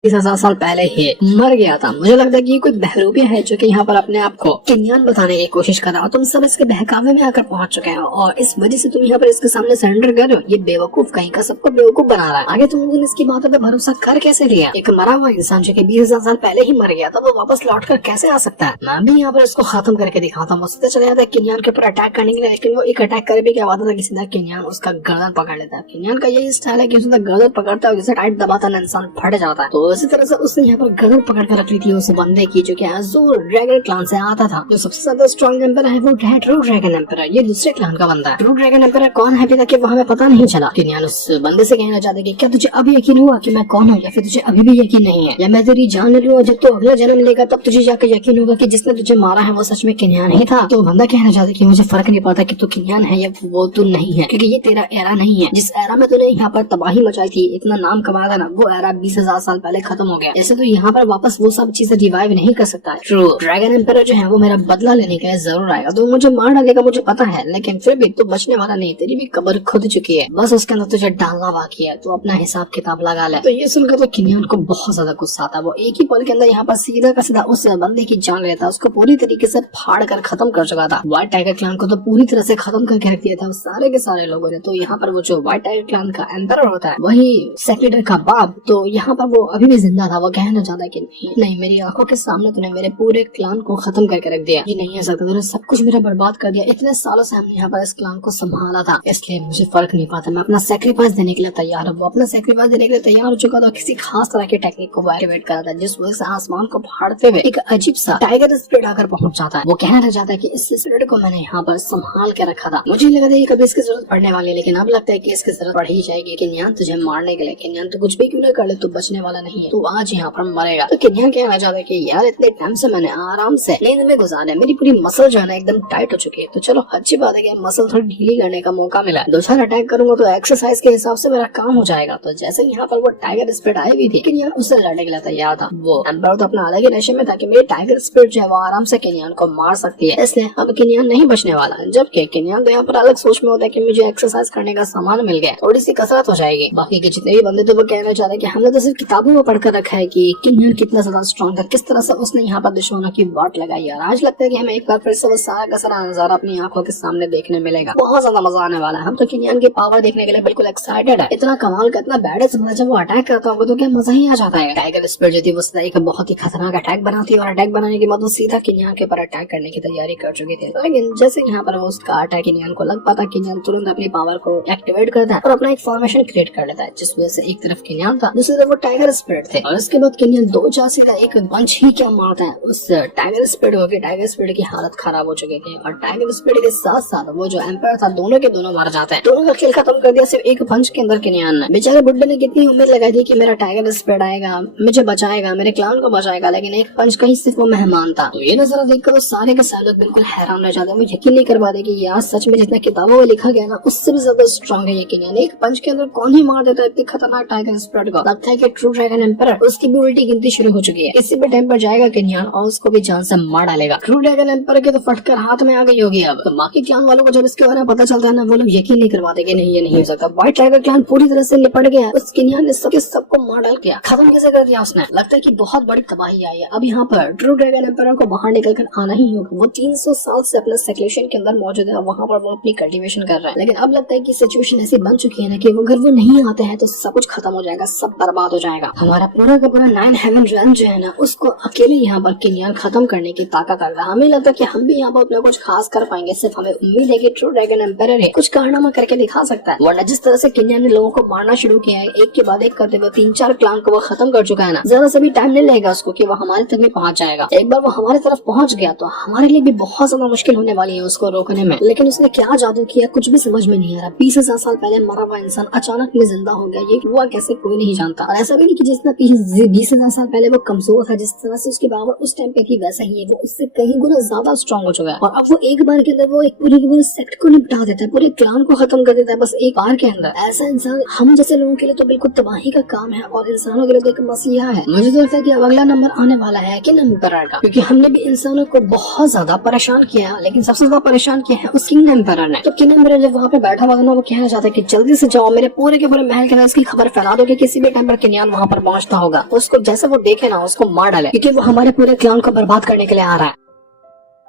20,000 साल पहले ही मर गया था। मुझे लगता है कि ये कोई बहरूपिया है जो कि यहाँ पर अपने आप को किनियन बताने की कोशिश कर रहा हो। तुम सब इसके बहकावे में आकर पहुंच चुके हो और इस वजह से तुम यहाँ पर इसके सामने सरेंडर कर रहे हो। ये बेवकूफ कहीं का सबको बेवकूफ बना रहा है। आगे तुमने इसकी बातों पर भरोसा कर कैसे लिया? एक मरा हुआ इंसान जो कि 20,000 साल पहले ही मर गया था वो वापस लौट कर कैसे आ सकता है? मैं भी यहाँ पर इसको खत्म करके दिखाता हूँ। मुझसे चला जाता है किनियन के ऊपर अटैक करने के लिए, लेकिन वो एक अटैक करे भी क्या बात था कि सीधा किनियन उसका गर्दन पकड़ लेता है। किनियन का यही स्टाइल है कि उसका गर्दन पकड़ता है, जिसे टाइट दबाता है इंसान फट जाता है। तो इसी तरह से उसने यहाँ पर गर्दन पकड़ कर रख ली थी उस बंदे की जो कि अज़ूर ड्रैगन क्लान से आता था। जो सबसे ज्यादा स्ट्रॉन्ग एम्पर है वो ट्रू ड्रैगन एम्पर है। ये दूसरे क्लान का बंदा है। ट्रू ड्रैगन एम्पर कौन है अभी तक वो हमें पता नहीं चला। किनियन उस बंदे से कहना चाहते कि क्या तुझे अभी यकीन हुआ कि मैं कौन हूँ, या फिर तुझे अभी भी यकीन नहीं है, या मैं तेरी जान ले लूँ जब तू अगला जन्म लेगा तब तुझे जाकर यकीन होगा कि जिसने तुझे मारा है वो सच में किनियन ही था। तो बंदा कहना चाहता कि मुझे फर्क नहीं पड़ता कि तू किनियन है या वो तू नहीं है, क्योंकि ये तेरा एरा नहीं है। जिस एरा में तूने यहाँ पर तबाही मचाई थी, इतना नाम कमाया था ना, वो एरा 20,000 साल पहले खत्म हो गया। ऐसे तो यहाँ पर वापस वो सब चीजें रिवाइव नहीं कर सकता है। ट्रू ड्रैगन एम्पर जो है वो मेरा बदला लेने के लिए जरूर आएगा, तो मुझे मार डालेगा मुझे पता है, लेकिन फिर भी तू बचने वाला नहीं। तेरी भी कब्र खुद चुकी है, बस उसके अंदर तुझे डालना बाकी है। तो अपना हिसाब किताब लगा ले। तो ये सुनकर तो किनियन को बहुत ज्यादा गुस्सा आता है। वो एक ही पल के अंदर यहाँ पर सीधा का सीधा उस बंदे की जान लेता है। उसको पूरी तरीके से फाड़ कर खत्म कर चुका था। व्हाइट टाइगर क्लान को तो पूरी तरह से खत्म करके रख दिया था सारे के सारे लोगों ने। तो यहाँ पर वो जो व्हाइट टाइगर क्लान का एम्पर होता है वही सेक्रेटरी का बाप, तो यहाँ पर वो अभी भी जिंदा था। वो कहना चाहता है कि नहीं, मेरी आंखों के सामने तूने मेरे पूरे क्लान को खत्म करके रख दिया। ये नहीं हो सकता, तूने सब कुछ मेरा बर्बाद कर दिया। इतने सालों से हमने यहाँ पर इस क्लान को संभाला था, इसलिए मुझे फर्क नहीं पाता। मैं अपना सेक्रीफाइस देने के लिए तैयार हूँ। वो अपना सेक्रीफाइस देने के लिए तैयार हो चुका था। किसी खास तरह की टेक्निक को एक्टिवेट करा था, जिस वजह से आसमान को फाड़ते हुए एक अजीब सा टाइगर स्पिरिट आकर पहुंच जाता है। वो कहना चाहता है कि इस स्पिरिट को मैंने यहाँ पर संभाल के रखा था। मुझे लगा था कि कभी इसकी जरूरत पड़ने वाली है, लेकिन अब लगता है कि इसकी जरूरत पड़ ही जाएगी। किनियन तुझे मारने के लिए, किनियन तो कुछ भी क्यों न कर ले, तू बचने वाला नहीं है, तू आज यहाँ पर मरेगा। तो किनियन कहना चाहता है कि यार इतने टाइम से मैंने आराम से नींद में गुजारा है, मेरी पूरी मसल जो है ना एकदम टाइट हो चुकी है। तो चलो अच्छी बात है कि मसल थोड़ी ढीली करने का मौका मिला। 2-4 अटैक करूंगा तो एक्सरसाइज के हिसाब से मेरा काम हो जाएगा। तो जैसे यहाँ पर वो टाइगर स्पिरिट आई हुई थी, किनियन उससे लड़ने के लिए तैयार था। वो एम्पर तो अपना अलग ही नशे में था कि मेरी टाइगर स्पिरिट जो है वो आराम से किनियन को मार सकती है, इसलिए अब किनियन नहीं बचने वाला। जबकि किनियन तो यहाँ पर अलग सोच में होता है कि मुझे एक्सरसाइज करने का सामान मिल गया, थोड़ी सी कसरत हो जाएगी। बाकी के जितने भी बंदे थे वो कहना चाहते हैं कि हमने तो सिर्फ किताबों में पढ़कर रखा है कि किनियन कितना ज्यादा स्ट्रॉन्ग था, किस तरह से उसने यहाँ पर दुश्मनों की वाट लगाई। और आज लगता है कि हमें एक बार फिर से वो सारा का सारा नजारा अपनी आंखों के सामने देखने मिलेगा। बहुत ज्यादा मजा आने वाला है। हम तो किनियन की पावर देखने के लिए बिल्कुल एक्साइटेड है। इतना कमाल का, इतना बैड है, जब वो अटैक करता होगा तो क्या मजा ही आ जाता है। टाइगर स्पिरिट जो थी वो एक बहुत ही खतरनाक अटैक बनाती है, और अटैक बनाने के बाद वो सीधा किनियन के ऊपर अटैक करने की तैयारी कर चुकी थी। लेकिन जैसे यहाँ पर वो उसका अटैक किनियन को लग पाता, किनियन तुरंत अपनी पावर को एक्टिवेट करता है और अपना एक फॉर्मेशन क्रिएट कर लेता है, जिस वजह से एक तरफ किनियन था, दूसरी तरफ वो टाइगर स्पिरिट थे। और उसके बाद किनियन 2-4 सीधा एक पंच ही क्या मारता है उस टाइगर स्पिरिट को, टाइगर स्पिरिट की हालत खराब हो चुकी थी। और टाइगर स्पिरिट के साथ साथ वो जो एम्पायर था, दोनों के दोनों मर जाते हैं। दोनों का खेल खत्म कर दिया सिर्फ एक पंच के अंदर किनियन ने। बेचारे बुड्ढे ने कितनी उम्मीद लगाई थी कि मेरा टाइगर स्पिरिट आएगा, मुझे बचाएगा, मेरे क्लान को बचाएगा, लेकिन एक पंच का ही सिर्फ वो मेहमान था। तो ये नजारा देखकर वो सारे के सारे लोग बिल्कुल हैरान रह जाते हैं। मुझे यकीन नहीं कर पाते कि यार सच में जितना किताबों में लिखा गया ना उससे भी ज्यादा स्ट्रॉन्ग है ये किनियन। एक पंच के अंदर कौन ही मार देता है इतने खतरनाक टाइगर स्पिरिट को। लगता है कि ट्रू ड्रैगन एम्पायर उसकी भी उल्टी गिनती शुरू हो चुकी है। किसी भी टाइम पर जाएगा किनियन और उसको भी जान से मार डालेगा। ट्रू ड्रैगन एम्पायर के तो फटकर हाथ में आ गई होगी अब। तो बाकी क्लान वालों को जब इसके बारे में पता चलता है ना, वो लोग यकीन नहीं करवाते कि नहीं ये नहीं हो सकता। व्हाइट टाइगर क्लान पूरी तरह से निपट गया। उस किनियन ने सबको मार डाल दिया, खत्म कैसे कर दिया उसने। लगता है कि बहुत बड़ी तबाही आई है। अब यहाँ पर ट्रू ड्रैगन एम्पायर को बाहर निकल कर आना ही होगा। वो 300 साल से अपने सेक्लेशन के अंदर मौजूद है, वहाँ पर वो अपनी कल्टीवेशन कर रहा है। लेकिन अब लगता है कि सिचुएशन ऐसी बन चुकी है ना कि अगर वो नहीं आते हैं तो सब कुछ खत्म हो जाएगा, सब बर्बाद हो जाएगा। हमारे हमारा पूरा का पूरा 9 हेवन रेल्म जो है ना उसको अकेले यहाँ पर किन्यान खत्म करने की ताकत रखता है। हमें लगता है कि हम भी यहाँ पर अपना कुछ खास कर पाएंगे, सिर्फ हमें उम्मीद है कि ट्रू ड्रैगन एम्पायर है कुछ कारनामा करके दिखा सकता है। वरना जिस तरह से किन्यान ने लोगों को मारना शुरू किया है एक के बाद एक करते हुए 3-4 क्लान को वो खत्म कर चुका है ना, ज्यादा से भी टाइम नहीं लगेगा उसको कि वो हमारे तक भी पहुंच जाएगा। एक बार वो हमारी तरफ पहुंच गया तो हमारे लिए भी बहुत ज्यादा मुश्किल होने वाली है उसको रोकने में। लेकिन उसने क्या जादू किया कुछ भी समझ में नहीं आ रहा। 20,000 साल पहले मरा हुआ इंसान अचानक में जिंदा हो गया, ये हुआ कैसे कोई नहीं जानता। और ऐसा भी नहीं कि जितना 20,000 साल पहले वो कमजोर था, जिस तरह से उसकी पावर उस टाइम पे थी वैसा ही है, वो उससे कहीं गुना ज्यादा स्ट्रॉन्ग हो चुका है। और अब वो एक बार के अंदर वो एक पूरी सेक्ट को निपटा देता है, पूरे क्लान को खत्म कर देता है बस एक बार के अंदर। ऐसा इंसान हम जैसे लोगों के लिए तो बिल्कुल तबाही का काम है और इंसानों के लिए तो एक मसीहा है। मुझे तो लगता है कि अब अगला नंबर आने वाला है किंग एम्परर का, क्योंकि हमने भी इंसानों को बहुत ज्यादा परेशान किया है, लेकिन सबसे ज्यादा परेशान किया है उस किंग एम्परर ने। तो किंग एम्परर जब वहाँ पे बैठा हुआ था ना, वो कहना चाहता है कि जल्दी से जाओ मेरे पूरे के पूरे महल के अंदर इसकी खबर फैला दो कि किसी भी टाइम पर किन्यान वहाँ पर पहुंचता होगा तो उसको जैसे वो देखे ना उसको मार डाले, क्योंकि वो हमारे पूरे क्लान को बर्बाद करने के लिए आ रहा है।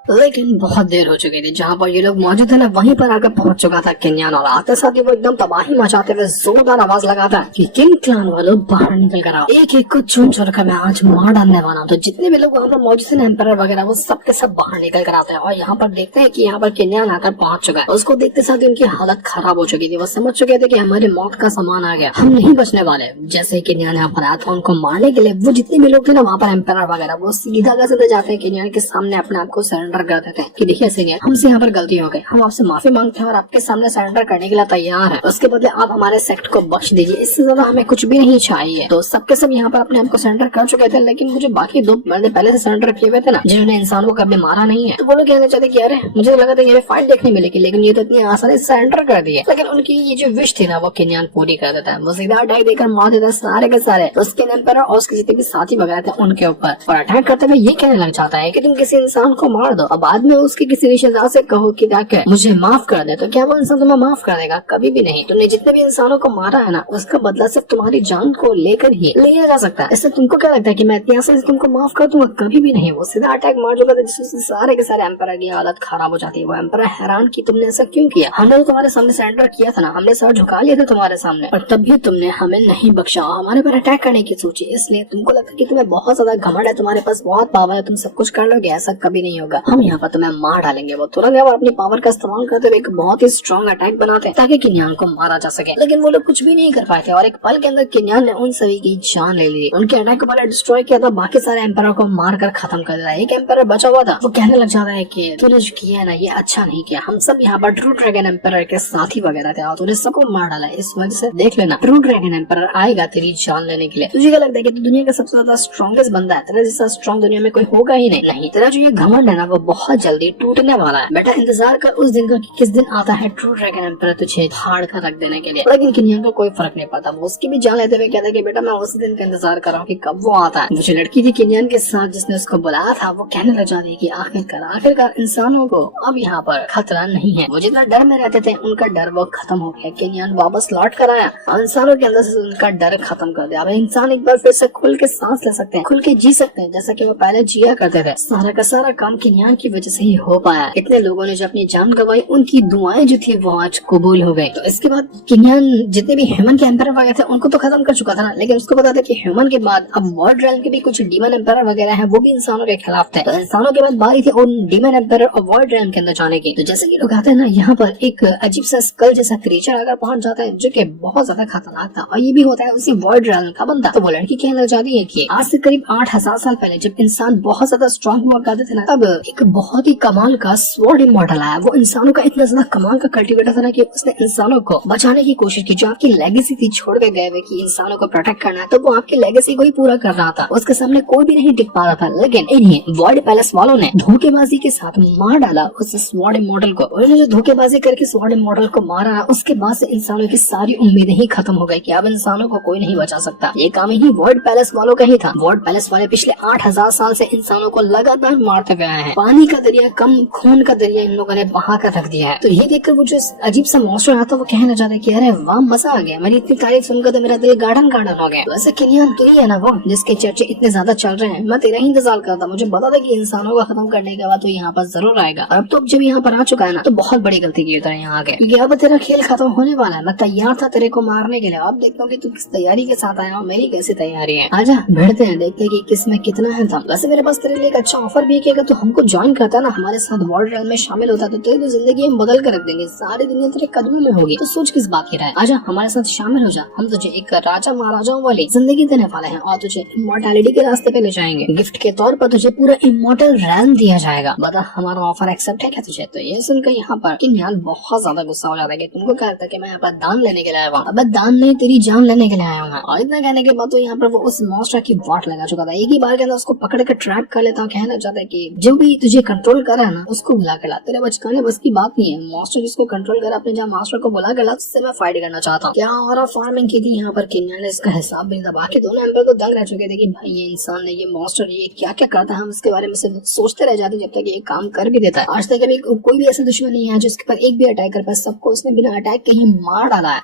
लेकिन बहुत देर हो चुकी थी, जहाँ पर ये लोग मौजूद है ना वहीं पर आकर पहुंच चुका था किन्यान, और आते साथ ही वो एकदम तबाही मचाते हुए जोरदार आवाज लगाता है कि किंग क्लान वालों बाहर निकल कर आओ, एक एक को चुन चुन कर मैं आज मार डालने वाला हूँ। तो जितने भी लोग वहाँ पर मौजूद है एम्परर वगैरह वो सब के सब बाहर निकल कर आते हैं और यहाँ पर देखते हैं कि यहाँ पर किन्यान आकर पहुंच चुका है। उसको देखते साथ ही उनकी हालत खराब हो चुकी थी, वो समझ चुके थे कि हमारी मौत का सामान आ गया, हम नहीं बचने वाले। जैसे किन्यान यहाँ पर आया था उनको मारने के लिए, वो जितने भी लोग थे ना वहाँ पर एम्परर वगैरह वो सीधा कैसे जाते हैं किन्यान के सामने अपने आप को सरेंडर कर देते हैं कि देखिए सीनियर हमसे यहाँ पर गलती हो गई, हम आपसे माफी मांगते हैं और आपके सामने सरेंडर करने के लिए तैयार है, उसके बदले आप हमारे सेक्ट को बख्श दीजिए, इससे ज्यादा हमें कुछ भी नहीं चाहिए। तो सबके सब यहाँ पर अपने आप को सरेंडर कर चुके थे, लेकिन मुझे बाकी 2 बंदे पहले से सरेंडर किए हुए थे ना जिन्होंने इंसान को कभी मारा नहीं है, तो वो लोग कहना चाहते कि अरे मुझे तो लगा था ये फाइट देखने मिलेगी, लेकिन ये तो इतनी आसानी से सरेंडर कर दिए। लेकिन उनकी ये जो विश थी ना वो किन्यान पूरी कर देता है, वो सीधा अटैक देकर मार देता है सारे के सारे उसके एम्परर और उसके जितने भी साथी वगैरह थे उनके ऊपर, और अटैक करते हुए ये कहने लग जाता है कि तुम किसी इंसान को मार दो और बाद में उसके किसी रिश्तेदार से कहो कि जाकर मुझे माफ कर दे, तो क्या वो इंसान तुम्हें माफ कर देगा? कभी भी नहीं। तुमने जितने भी इंसानों को मारा है ना उसका बदला सिर्फ तुम्हारी जान को लेकर ही लिया जा सकता है। इससे तुमको क्या लगता है कि मैं इतनी आसानी से तुमको माफ कर दूंगा? कभी भी नहीं। वो सीधा अटैक मार चुका था जिससे सारे के सारे एम्परर की हालत खराब हो जाती है। वो एम्परर हैरान की तुमने ऐसा क्यों किया? हमने तो तुम्हारे सामने सरेंडर किया था ना, हमने सर झुका लिया था तुम्हारे सामने, और तब भी तुमने हमें नहीं बख्शा, हमारे पर अटैक करने की सोची। इसलिए तुमको लगता है कि तुम्हें बहुत ज्यादा घमंड है, तुम्हारे पास बहुत पावर है, तुम सब कुछ कर लोगे। ऐसा कभी नहीं होगा, हम यहाँ पर तुम्हें मार डालेंगे। वो तुरंत अपनी पावर का इस्तेमाल करते हुए एक बहुत ही स्ट्रॉन्ग अटैक बनाते हैं ताकि किन्यान को मारा जा सके, लेकिन वो लोग कुछ भी नहीं कर पाए थे और एक पल के अंदर किन्यान ने उन सभी की जान ले ली। उनके अटैक को पहले डिस्ट्रॉय किया था, बाकी सारे एम्परर को मार कर खत्म कर दिया। एक एम्परर बचा हुआ था, वो कहने लग जाता है कि तूने जो किया है ना ये अच्छा नहीं किया, हम सब यहाँ पर ट्रू ड्रैगन एम्परर के साथी वगैरह थे और तूने सबको मार डाला। इस वजह से देख लेना ट्रू ड्रैगन एम्परर आएगा तेरी जान लेने के लिए। तुझे क्या लगता है कि तू दुनिया का सबसे ज्यादा स्ट्रॉन्गेस्ट बंदा है? तेरा जैसा स्ट्रॉन्ग दुनिया में कोई होगा ही नहीं। तेरा जो ये घमंड है ना वो बहुत जल्दी टूटने वाला है। बेटा इंतजार कर उस दिन का कि किस दिन आता है ट्रू ड्रैगन एम्परर तुझे फाड़ कर रख देने के लिए। लेकिन किन्यान को कोई फर्क नहीं पड़ता, वो उसकी भी जान लेते हुए कहता है कि बेटा मैं उस दिन का इंतजार कर रहा हूँ कि कब वो आता है। मुझे लड़की थी किन्यान के साथ जिसने उसको बुलाया था, वो कहने लग जाती है कि आखिरकार इंसानों को अब यहाँ पर खतरा नहीं है। वो जितना डर में रहते थे उनका डर वो खत्म हो गया। किन्यान वापस लौट कर आया और इंसानों के अंदर से उनका डर खत्म कर दिया। अब इंसान एक बार फिर से खुल के सांस ले सकते हैं, खुल के जी सकते हैं जैसा कि वो पहले जिया करते थे। सारा का सारा काम किन्यान की वजह से ही हो पाया। इतने लोगों ने जो अपनी जान गंवाई उनकी दुआएं जो थी वो आज कबूल हो गई। तो इसके बाद किन्यान जितने भी ह्यूमन के एम्परर वगैरह थे उनको तो खत्म कर चुका था ना, लेकिन उसको पता था कि ह्यूमन के बाद अब वर्ल्ड रेल्म के भी कुछ डीमन एम्परर वगैरह हैं, वो भी इंसानों के खिलाफ थे। तो इंसानों के बाद बारी थी उन डीमन एम्परर और वर्ल्ड रेल्म के अंदर जाने की। तो जैसे कि लोग आते हैं ना, यहाँ पर एक अजीब सा स्कल जैसा क्रिएचर अगर पहुंच जाता है जो कि बहुत ज्यादा खतरनाक था और ये भी होता है उसी वर्ल्ड रेल्म का बंदा। तो वो लड़की कहने लग जाती है कि आज से करीब 8,000 साल पहले जब इंसान बहुत ज्यादा स्ट्रॉन्ग हुआ करते थे ना, तब एक बहुत ही कमाल का स्वॉर्ड इमॉर्टल आया। वो इंसानों का इतना ज्यादा कमाल का कल्टिवेटर था ना कि उसने इंसानों को बचाने की कोशिश की। जो आपकी लेगेसी थी छोड़ के गए हुए कि इंसानों को प्रोटेक्ट करना है, तो वो आपकी लेगेसी को ही पूरा कर रहा था। उसके सामने कोई भी नहीं टिक पा रहा था। लेकिन इन्हें वर्ल्ड पैलेस वालों ने धोखेबाजी के साथ मार डाला उस स्वॉर्ड इमॉर्टल को। उन्होंने जो धोखेबाजी करके स्वॉर्ड इमॉर्टल को मारा, उसके बाद से इंसानों की सारी उम्मीदें ही खत्म हो गई कि अब इंसानों को कोई नहीं बचा सकता। ये काम ही वर्ल्ड पैलेस वालों का ही था। वर्ल्ड पैलेस वाले पिछले 8,000 साल से इंसानों को लगातार मारते हुए आए हैं। पानी का दरिया, कम खून का दरिया इन लोगों ने बहा कर रख दिया है। तो ये देखकर वो जो अजीब सा मॉन्स्टर आता है वो कहना चाहता है कि अरे वाह मजा आ गया, मेरी इतनी तारीफ सुनकर तो मेरा दिल गार्डन गार्डन हो गया। वैसे किनियान तू ही है ना वो जिसके चर्चे इतने ज्यादा चल रहे हैं, मैं तेरा ही इंतजार करता, मुझे पता था कि इंसानों को खत्म करने के बाद तो यहाँ पर जरूर आएगा। और अब तो जब यहाँ पर आ चुका है ना तो बहुत बड़ी गलती की तरह यहाँ आ गया, क्योंकि अब तेरा खेल खत्म होने वाला है। मैं तैयार था तेरे को मारने के लिए, अब देखता हूँ कि तू किस तैयारी के साथ आया, मेरी कैसी तैयारी है। आजा भिड़ते हैं, देखते हैं कि किसमें कितना है दम। वैसे मेरे पास तेरे लिए एक अच्छा ऑफर भी है कि अगर तू हमको ज्वाइन करता है ना, हमारे साथ वर्ल्ड रेल में शामिल होता है तो तेरी जिंदगी हम बदल कर रख देंगे, सारी दुनिया तेरे कदमों में होगी। तो सोच किस बात की रहा है, आजा हमारे साथ शामिल हो जा, हम तुझे एक राजा महाराजाओं वाली जिंदगी देने वाले हैं और तुझे इमॉर्टैलिटी के रास्ते पे ले जाएंगे। गिफ्ट के तौर पर तुझे पूरा इमॉर्टल रैन दिया जाएगा। बता हमारा ऑफर एक्सेप्ट है क्या तुझे? तो ये सुनकर यहाँ पर किनियान बहुत ज्यादा गुस्सा हो जाता है कि तुमको क्या लगता है कि मैं यहाँ पर दान लेने के लिए आया हूँ? अब दान नहीं, तेरी जान लेने के लिए आया हूँ। और इतना कहने के बाद तो यहाँ पर वो उस मॉन्स्टर की वाट लगा चुका था, एक ही बार के अंदर उसको पकड़ कर ट्रैप कर लेता हूँ। कहना चाहता है कि जो भी तुझे कंट्रोल कर रहा है ना उसको बुला के ला, तेरे बचकाने बस की बात नहीं है। मॉन्स्टर जिसको कंट्रोल कर अपने जहाँ मास्टर को बुला के ला, उससे मैं फाइट करना चाहता हूँ। क्या और फार्मिंग की थी यहाँ पर किनियान ने, इसका हिसाब भी नहीं था। बाकी दोनों एम्पायर को दंग रह चुके थे कि भाई ये इंसान ने, ये मॉन्स्टर ये क्या क्या करता है, हम इसके बारे में सिर्फ सोचते रह जाते जब तक ये काम कर भी देता है। आज तक अभी कोई भी ऐसा दुश्मन नहीं है जिसके पर एक भी अटैक कर पाए, सबको उसने बिना अटैक के ही मार डाला है।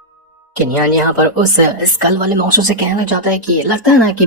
किनियान यहाँ पर उस स्कल वाले मॉन्स्टर से कहना चाहता है कि लगता है ना कि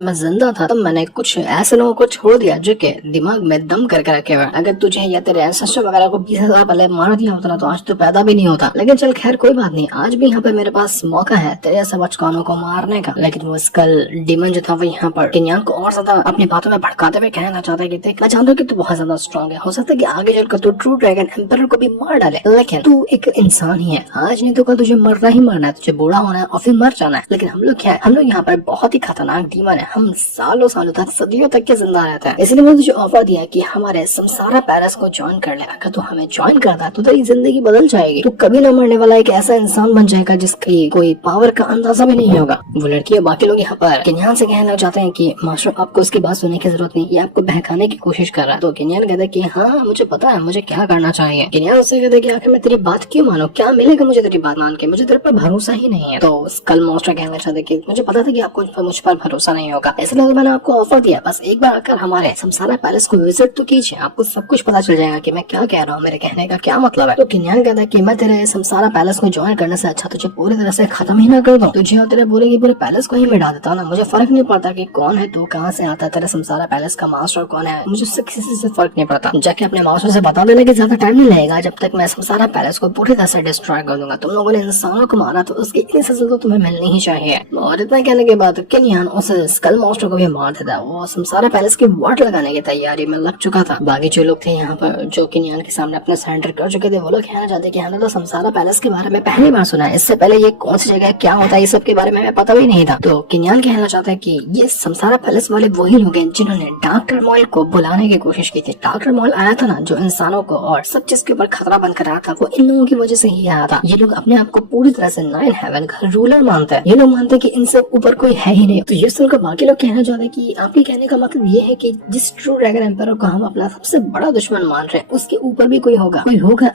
मैं जिंदा था तब मैंने कुछ ऐसे लोगों को छोड़ दिया जो कि दिमाग में दम करके रखे हुए। अगर तुझे या तेरे एंसेस्टर वगैरह को 20,000 साल पहले मार दिया होता ना तो आज तो पैदा भी नहीं होता। लेकिन चल खैर कोई बात नहीं, आज भी यहाँ पे मेरे पास मौका है तेरे ऐसे बचकानों को मारने का। लेकिन वो स्कल डीमन जो था वो यहाँ पर किनियान को और ज्यादा अपनी बातों में भड़काते हुए कहना चाहता है कि देख मैं जानता हूँ कि तू बहुत ज्यादा स्ट्रॉन्ग है, हो सकता है कि आगे चलकर तू ट्रू ड्रैगन एम्परर को भी मार डाले, लेकिन तू एक इंसान ही है, आज नहीं तो कल तुझे मरना ही मरना है, तुझे बूढ़ा होना है और फिर मर जाना है। लेकिन हम लोग क्या है, हम लोग यहाँ पर बहुत ही खतरनाक डीमन है, हम सालों सालों तक सदियों तक के जिंदा रहते हैं। इसलिए मैंने तुझे ऑफर दिया कि हमारे संसारा पैलेस को ज्वाइन कर ले। अगर तू हमें ज्वाइन करता है तो तेरी जिंदगी बदल जाएगी, तू कभी न मरने वाला एक ऐसा इंसान बन जाएगा जिसकी कोई पावर का अंदाजा भी नहीं होगा। वो लड़की और बाकी लोग यहाँ पर किनियान से कहना चाहते हैं कि मास्टर आपको उसकी बात सुनने की जरूरत नहीं, ये आपको बहकाने की कोशिश कर रहा है। तो किनियान कहता है कि हाँ मुझे पता है मुझे क्या करना चाहिए। किनियान उससे कहता है कि आखिर मैं तेरी बात क्यों मानू, क्या मिलेगा मुझे तेरी बात मान के, मुझे तेरे पर भरोसा ही नहीं है। तो स्कल मॉन्स्टर कहना चाहता है कि मुझे पता था कि आपको मुझ पर भरोसा नहीं होगा, इसलिए मैंने आपको ऑफर दिया, बस एक बार आकर हमारे संसारा पैलेस को विजिट तो कीजिए, आपको सब कुछ पता चल जाएगा कि मैं क्या कह रहा हूँ, मेरे कहने का क्या मतलब है। तो किनियान कहता है कि मैं तेरे संसारा पैलेस को ज्वाइन करने से अच्छा तुझे पूरी तरह से खत्म ही ना कर दूं, तुझे और तेरे पूरे की पूरे पैलेस को ही मिटा देता ना, मुझे फर्क नहीं पड़ता कि कौन है तू, कहाँ से आता है, तेरे संसारा पैलेस का मास्टर कौन है, मुझे उससे किसी से फर्क नहीं पड़ता। जाके अपने मास्टर से बता देने की ज्यादा टाइम नहीं लगेगा, जब तक मैं संसारा पैलेस को पूरी तरह से डिस्ट्रॉय कर दूंगा। तुम लोगों ने इंसानों को मारा तो उसकी इतनी सजा तो तुम्हें मिलनी ही चाहिए। और इतना कहने के बाद किनियान उस स्कल मॉन्स्टर को भी मार देता है। वो संसारा पैलेस की वाट लगाने की तैयारी में लग चुका था। बाकी जो लोग थे यहाँ पर जो किनियान के सामने अपने सरेंडर कर चुके थे, वो लोग कहना चाहते कि हमने तो संसारा पैलेस के बारे में पहली बार सुना है, इससे पहले ये कौन सी जगह क्या होता है ये सब के बारे में हमें पता भी नहीं था। तो किनियान कहना चाहता है कि ये संसारा पैलेस वाले वही लोग हैं जिन्होंने डॉक्टर मॉल को बुलाने की कोशिश की थी। डॉक्टर मॉल आया था ना जो इंसानों को और सब चीज के ऊपर खतरा बनकर आया था, वो इन लोगों की वजह से ही आया था। ये लोग अपने आप को पूरी तरह से 9 हेवन का रूलर मानते हैं, ये लोग मानते हैं कि इनसे ऊपर कोई है ही नहीं। तो ये सुनकर बाकी लोग कहना चाहते हैं कि आपके कहने का मतलब ये है कि जिस ट्रू ड्रैगन एम्पायर को हम अपना सबसे बड़ा दुश्मन मान रहे हैं उसके ऊपर भी कोई होगा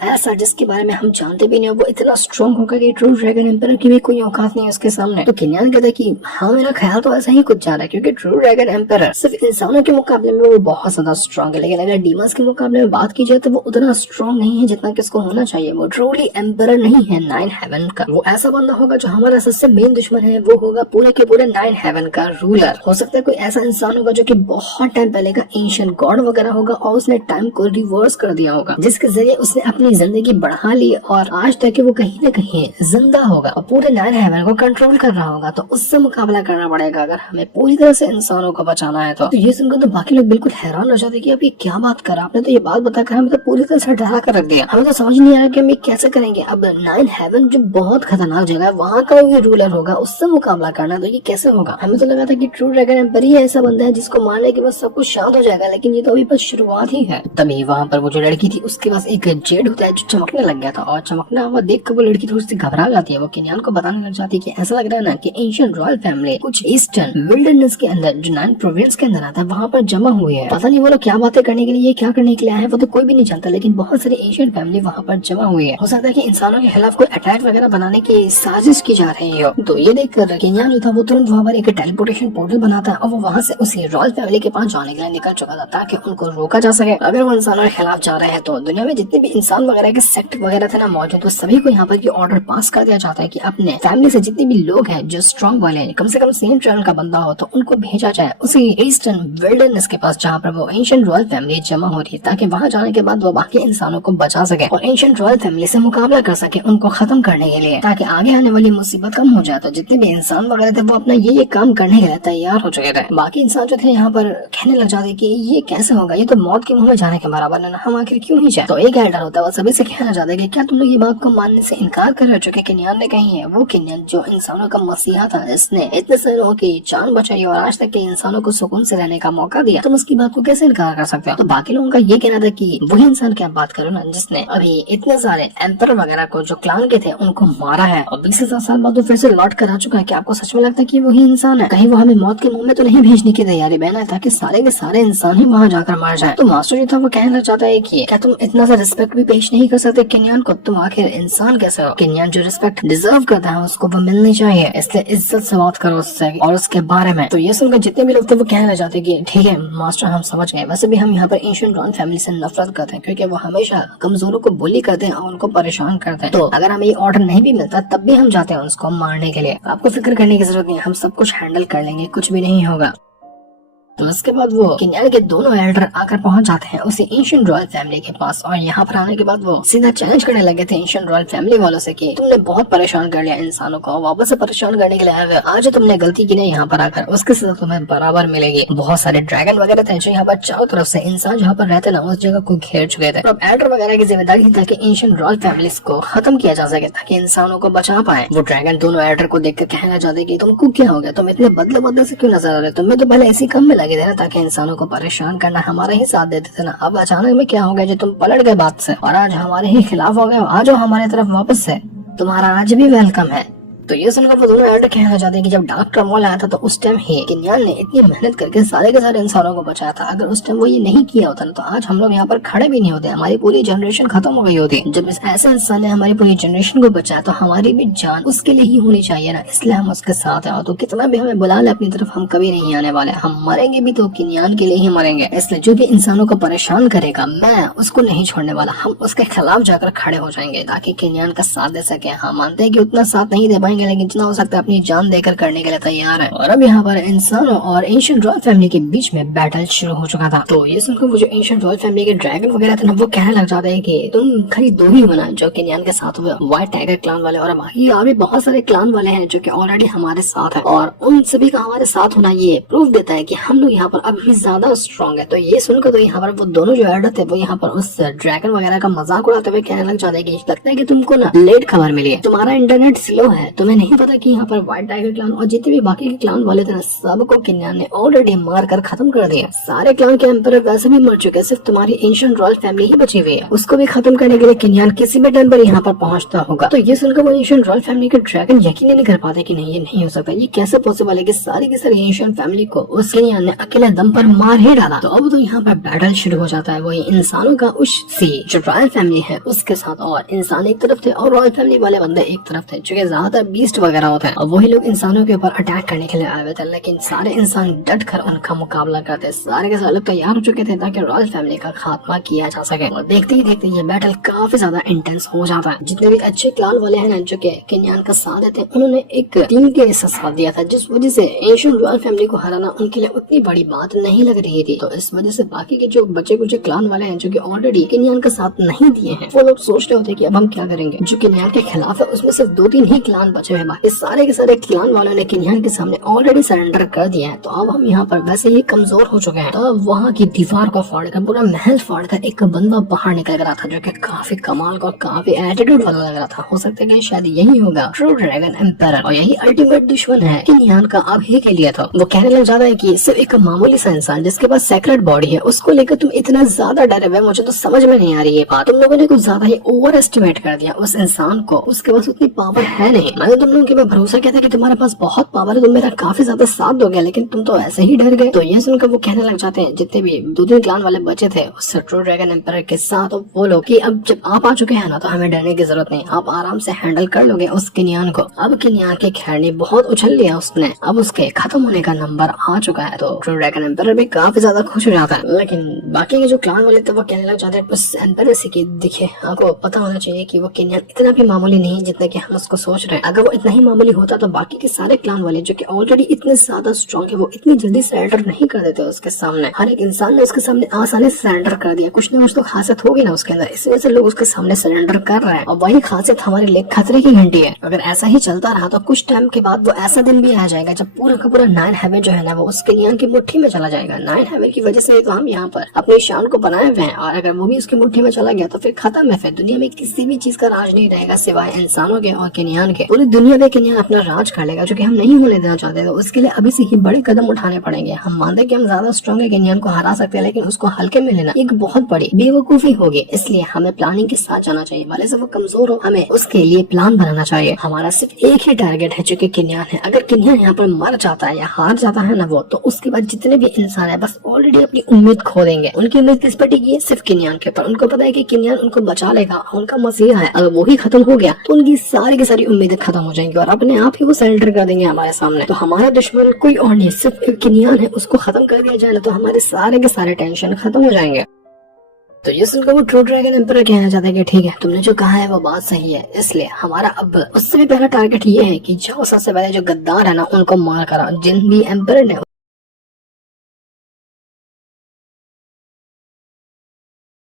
ऐसा जिसके बारे में हम जानते भी नहीं, वो इतना स्ट्रॉन्ग होगा कि ट्रू ड्रैगन एम्पायर की भी कोई औकात नहीं है उसके सामने। तो किनियान कहता है कि हाँ मेरा ख्याल तो ऐसा ही कुछ जा रहा है, क्योंकि ट्रू ड्रैगन एम्पायर सिर्फ इंसानों के मुकाबले में वो बहुत ज्यादा स्ट्रॉन्ग है, लेकिन अगर डीमंस के मुकाबले में बात की जाए तो वो उतना स्ट्रॉन्ग नहीं है जितना कि उसको होना चाहिए। वो ट्रूली एम्पायर नहीं है 9 हेवन का, वो ऐसा बंदा होगा जो हमारा सबसे मेन दुश्मन है, वो होगा पूरे के पूरे 9 हेवन का रूलर। हो सकता है कोई ऐसा इंसान होगा जो कि बहुत टाइम पहले का एंशिएंट गॉड वगैरह होगा और उसने टाइम को रिवर्स कर दिया होगा, जिसके जरिए उसने अपनी जिंदगी बढ़ा ली और आज तक वो कहीं न कहीं जिंदा होगा और पूरे 9 हेवन को कंट्रोल कर रहा होगा। तो उससे मुकाबला करना पड़ेगा अगर हमें पूरी तरह से इंसानों को बचाना है। तो ये सुनकर तो बाकी लोग बिल्कुल हैरान हो जाते कि आप ये क्या बात कर, आपने तो ये बात बताकर हमें तो पूरी तरह से डरा कर रख दिया, हमें तो समझ नहीं आ रहा कि हम ये कैसे करेंगे। अब 9 हेवन जो बहुत खतरनाक जगह है वहाँ का ये रूलर होगा, उससे मुकाबला करना तो ये कैसे होगा। हमें तो लगा था कि ट्रू ड्रैगन एम्पायर ही ऐसा बंदा है जिसको मारने के बाद सब कुछ शांत हो जाएगा, लेकिन ये तो अभी बस शुरुआत ही है। तभी वहाँ पर वो जो लड़की थी उसके पास एक जेड होता है जो चमकने लग गया था और चमकना हुआ देख कर वो लड़की थोड़ी सी घबरा जाती है। वो किनियान को बताने लग जाती है कि ऐसा लग रहा है ना कि एंशिएंट रॉयल फैमिली कुछ ईस्टर्न विल्डरनेस के अंदर जो 9 प्रोविंस के अंदर आता है वहाँ पर जमा हुई है। पता नहीं वो लोग क्या बातें करने के लिए क्या करने के लिए आए हैं वो तो कोई भी नहीं जानता, लेकिन बहुत सारी एंशिएंट फैमिली वहाँ पर जमा हुई है। हो सकता है कि इंसानों के खिलाफ कोई अटैक वगैरह बनाने की साजिश की जा रही हो। तो ये देखकर किनियान जो था वो तुरंत वहाँ पर एक टेलीपोर्टेशन पोर्टल ऑर्डर बनाता है और वो वहाँ से उसी रॉयल फैमिली के पास जाने के लिए निकल चुका था ताकि उनको रोका जा सके। अगर वो इंसानों के खिलाफ जा रहे हैं तो दुनिया में जितने भी इंसान वगैरह के सेक्ट वगैरह थे ना मौजूद, तो सभी को यहाँ पर ये ऑर्डर पास कर दिया जाता है कि अपने फैमिली से जितने भी लोग हैं जो स्ट्रॉन्ग वाले हैं, कम से कम सेम ट्रेवल का बंदा हो, तो उनको भेजा जाए उसी ईस्टर्न विल्डरनेस के पास जहाँ पर वो एंशिएंट रॉयल फैमिली जमा हो रही है, ताकि वहाँ जाने के बाद वो बाकी इंसानों को बचा सके और एंशिएंट रॉयल फैमिली से मुकाबला कर सके उनको खत्म करने के लिए, ताकि आगे आने वाली मुसीबत कम हो जाए। तो जितने भी इंसान वगैरह थे वो अपना ये काम करने के लिए तैयार हो चुके थे। बाकी इंसान जो थे यहाँ पर कहने लग जाते कि ये कैसे होगा, ये तो मौत के मुंह में जाने के बराबर है ना, हम आखिर क्यों ही जाए। तो एक एल्डर होता है वो सभी से कहना चाहता है कि क्या तुम लोग ये बात को मानने से इनकार कर रहे हो जो कि किन्यान ने कही है। वो किन्यान जो इंसानों का मसीहा था, इसने इतने सारे लोगों की जान बचाई और आज तक के इंसानों को सुकून से रहने का मौका दिया, तुम उसकी बात को कैसे इनकार कर सकते हो। तो बाकी लोगों का ये कहना था कि वही इंसान की आप बात करो ना जिसने अभी इतने सारे एम्पर वगैरह को जो क्लान के थे उनको मारा है और 20,000 साल बाद वो फिर से लौट कर आ चुका है। क्या आपको सच में लगता है कि वही इंसान है? कहीं वो हमें मौत के मुंह में तो नहीं भेजने की तैयारी बहना है ताकि सारे के सारे इंसान ही वहाँ जाकर मर जाए। तो मास्टर जो था वो कहना चाहता है कि क्या तुम इतना सा रिस्पेक्ट भी पेश नहीं कर सकते किन्यान को? तुम आखिर इंसान कैसे हो? किन्यान जो रिस्पेक्ट डिजर्व करता है उसको वो मिलनी चाहिए, इसलिए इज्जत से बात करो उससे और उसके बारे में। तो ये सुनकर जितने भी लोग थे वो कहने लग जाते कि ठीक है मास्टर, हम समझ गए। वैसे भी हम यहाँ पर एंशिएंट रॉयल फैमिली से नफरत करते हैं क्योंकि वो हमेशा कमजोरों को बुली करते हैं और उनको परेशान करते हैं। तो अगर हमें ये ऑर्डर नहीं भी मिलता तब भी हम जाते हैं उसको मारने के लिए। आपको फिक्र करने की जरूरत नहीं, हम सब कुछ हैंडल कर लेंगे, कुछ भी नहीं होगा। तो उसके बाद वो किन्यान के दोनों एल्डर आकर पहुंच जाते हैं उसी एंशिएंट रॉयल फैमिली के पास और यहाँ पर आने के बाद वो सीधा चैलेंज करने लगे थे एंशिएंट रॉयल फैमिली वालों से कि तुमने बहुत परेशान कर लिया इंसानों को, वापस से परेशान करने के लिए आए। आज तुमने गलती की नहीं यहाँ पर आकर, उसके साथ तुम्हें बराबर मिलेगी। बहुत सारे ड्रैगन वगैरह थे जो यहाँ पर चारों तरफ से इंसान जहाँ पर रहते ना उस जगह को घेर चुके थे। अब एल्डर वगैरह की जिम्मेदारी थी ताकि एंशिएंट रॉयल फैमिली को खत्म किया जा सके ताकि इंसानों को बचा पाए। वो ड्रैगन दोनों एल्डर को देख कर कहना चाहते कि तुमको क्या हो गया, तुम इतने बदले बदले से क्यों नजर आ रहे, तुम्हें तो पहले इसी काम में लगे थे ना ताकि इंसानों को परेशान करना, हमारा ही साथ देते थे ना। अब अचानक में क्या हो गया जो तुम पलट गए बात से और आज हमारे ही खिलाफ हो गए? आ जाओ हमारी तरफ वापस से, तुम्हारा आज भी वेलकम है। तो ये सुनकर वो दोनों एल्डर कहना चाहते हैं कि जब डार्क टर्मोइल आया था तो उस टाइम ही किन्यान ने इतनी मेहनत करके सारे के सारे इंसानों को बचाया था। अगर उस टाइम वो ये नहीं किया होता ना तो आज हम लोग यहाँ पर खड़े भी नहीं होते, हमारी पूरी जनरेशन खत्म हो गई होती। जब इस ऐसे इंसान ने हमारी पूरी जनरेशन को बचाया तो हमारी भी जान उसके लिए ही होनी चाहिए ना, इसलिए हम उसके साथ हैं। तो कितना भी हमें बुला ले अपनी तरफ, हम कभी नहीं आने वाले। हम मरेंगे भी तो किन्यान के लिए ही मरेंगे, इसलिए जो भी इंसानों को परेशान करेगा मैं उसको नहीं छोड़ने वाला। हम उसके खिलाफ जाकर खड़े हो जाएंगे ताकि किन्यान का साथ दे सके। हाँ मानते हैं कि उतना साथ नहीं दे पाएंगे लेकिन जितना हो सकता है अपनी जान देकर करने के लिए तैयार है। और अब यहाँ पर इंसानों और एंशिएंट रॉयल फैमिली के बीच में बैटल शुरू हो चुका था। तो ये सुनकर वो जो एंशिएंट रॉयल फैमिली के ड्रैगन वगैरह थे ना वो कहने लग जाते हैं कि तुम खाली दो ही बना जो किन्यान के साथ हुए, व्हाइट टाइगर क्लान वाले, और बाकी और भी बहुत सारे क्लान वाले हैं जो कि ऑलरेडी हमारे साथ है और उन सभी का हमारे साथ होना ये प्रूफ देता है कि हम लोग यहाँ पर अभी ज्यादा स्ट्रॉन्ग है। तो ये सुनकर तो यहाँ पर वो दोनों जो एल्डर थे वो यहाँ पर उस ड्रैगन वगैरह का मजाक उड़ाते हुए कहने लग जाते हैं कि लगता है कि तुमको ना लेट खबर मिली है, तुम्हारा इंटरनेट स्लो है, तुम्हें नहीं पता कि यहाँ पर व्हाइट टाइगर क्लान और जितने भी बाकी के क्लान वाले थे ना सबको किन्यान ने ऑलरेडी मार कर खत्म कर दिया। सारे क्लान के एम्परर वैसे भी मर चुके, सिर्फ तुम्हारी एंशिएंट रॉयल फैमिली ही बची हुई है, उसको भी खत्म करने के लिए किन्यान किसी भी टाइम पर यहाँ पर पहुंचता होगा। तो ये सुनकर वो एंशिएंट रॉयल फैमिली के ड्रैगन यकीन नहीं कर पाते कि नहीं ये नहीं हो सकता, ये कैसे पॉसिबल है कि सारी की सारी एंशिएंट फैमिली को उस किन्यान ने अकेले दम पर मार ही डाला। तो अब तो यहाँ पर बैटल शुरू हो जाता है वही इंसानों का उस जो रॉयल फैमिली है उसके साथ, और इंसान एक तरफ थे और रॉयल फैमिली वाले बंदे एक तरफ थे जो कि ज्यादातर बीस्ट वगैरह होते हैं और वही लोग इंसानों के ऊपर अटैक करने के लिए आए हुए थे। लेकिन सारे इंसान डट कर उनका मुकाबला करते, सारे के सारे लोग तैयार हो चुके थे ताकि रॉयल फैमिली का खात्मा किया जा सके। और देखते ही देखते ये बैटल काफी ज्यादा इंटेंस हो जाता है। जितने भी अच्छे क्लान वाले हैं ना जो कि किन्यान का साथ देते हैं उन्होंने एक टीम के साथ दिया था, जिस वजह से एंशिएंट रॉयल फैमिली को हराना उनके लिए उतनी बड़ी बात नहीं लग रही थी। तो इस वजह से बाकी के जो बच्चे कुछ क्लान वाले हैं जो कि ऑलरेडी किन्यान का साथ नहीं दिए हैं वो लोग सोच रहे होते कि अब हम क्या करेंगे। जो किन्यान के खिलाफ है उसमें सिर्फ 2-3 ही क्लान बचे हैं, बाकी सारे के सारे क्लान वालों ने किन्यान के सामने ऑलरेडी सरेंडर कर दिया है। तो अब हम यहाँ पर वैसे ही कमजोर हो चुके हैं। तो अब वहाँ की दीवार को फाड़कर पूरा महल फाड़कर एक बंदा बाहर निकल रहा था जो कि काफी कमाल का काफी एटीट्यूड वाला लग रहा था। हो सकता है कि शायद यही होगा ट्रू ड्रैगन एम्परर और यही अल्टीमेट दुश्मन है किन्यान का अभी के लिए। तो वो कहने लग जाता है कि सिर्फ एक मामूली सा इंसान जिसके पास सेक्रेट बॉडी है उसको लेकर तुम इतना ज्यादा डरे हुए, मुझे तो समझ में नहीं आ रही है बात। तुम लोगों ने कुछ ज्यादा ही ओवर एस्टिमेट कर दिया उस इंसान को, उसके पास उतनी पावर है नहीं। मैं मैंने तुम लोगों के पे भरोसा किया था कि तुम्हारे पास बहुत पावर है, तुम मेरा काफी ज्यादा साथ दोगे, लेकिन तुम तो ऐसे ही डर गए। तो ये सुनकर वो कहने लग जाते हैं जितने भी 2-3 क्लान वाले बचे थे उस ट्रू ड्रैगन एम्पर के साथ, तो वो लोग कि अब जब आप आ चुके हैं ना तो हमें डरने की जरूरत नहीं, आप आराम से हैंडल कर लोगे उस किनियान को। अब किनियान के खैर ने बहुत उछल लिया उसने, अब उसके खत्म होने का नंबर आ चुका है। तो ट्रू ड्रैगन एम्पर भी काफी ज्यादा खुश हो जाता है, लेकिन बाकी के जो क्लान वाले थे वो कहने लग जाते हैं बस एम्पर से कि देखिए आपको पता होना चाहिए कि वो किनियान इतना भी मामूली नहीं जितना कि हम उसको सोच रहे हैं। अगर वो इतना ही मामूली होता तो बाकी के सारे क्लान वाले जो कि ऑलरेडी इतने ज्यादा स्ट्रॉन्ग है वो इतनी जल्दी सरेंडर नहीं कर देते उसके सामने। हर एक इंसान ने उसके सामने आसानी से सरेंडर कर दिया, कुछ न कुछ तो खासियत होगी ना उसके अंदर, इस वजह से लोग उसके सामने सरेंडर कर रहे हैं और वही खासियत हमारे लिए खतरे की घंटी है। अगर ऐसा ही चलता रहा तो कुछ टाइम के बाद वो ऐसा दिन भी आ जाएगा जब पूरा का पूरा 9 हेवन जो है ना वो उसके नियन की मुट्ठी में चला जाएगा। 9 हेवन की वजह से तो हम यहाँ पर अपनी शान को बनाए हुए हैं, और अगर वो भी उसकी मुट्ठी में चला गया तो फिर खत्म है। फिर दुनिया में किसी भी चीज का राज नहीं रहेगा सिवाय इंसानों के और किनियान के। पूरी दुनिया में किनियान अपना राज कर लेगा, जो कि हम नहीं होने देना चाहते। तो उसके लिए अभी से ही बड़े कदम उठाने पड़ेंगे। हम मानते हैं कि हम ज्यादा स्ट्रॉन्ग है, किनियान को हरा सकते हैं, लेकिन उसको हल्के में लेना एक बहुत बड़ी बेवकूफी होगी। इसलिए हमें प्लानिंग के साथ जाना चाहिए। भले से वो कमजोर हो, हमें उसके लिए प्लान बनाना चाहिए। हमारा सिर्फ एक ही टारगेट है जो कि किनियान है। अगर किनियान यहाँ पर मर जाता है या हार जाता है ना वो, तो उसके बाद जितने भी इंसान है बस ऑलरेडी अपनी उम्मीद खो देंगे। उनकी उम्मीद किस पर टिकी है? सिर्फ किनियान के ऊपर। उनको पता है कि किनियान उनको बचा लेगा, उनका मसीहा है। अगर वो ही खत्म हो गया तो उनकी सारी की सारी उम्मीदें खत्म हो जाएंगी और अपने आप ही वो सरेंडर कर देंगे हमारे सामने। तो हमारा दुश्मन कोई और नहीं, सिर्फ एक किनियान है। उसको खत्म कर दिया जाए ना तो हमारे सारे के सारे टेंशन खत्म हो जाएंगे। तो ये सुनकर वो ट्रू ड्रैगन एम्पर कहना चाहता है कि ठीक है, तुमने जो कहा है वो बात सही है, इसलिए हमारा अब उससे भी पहला टारगेट ये है कि जाओ सबसे पहले जो गद्दार है ना उनको मार कर आओ। जिन भी एम्पर ने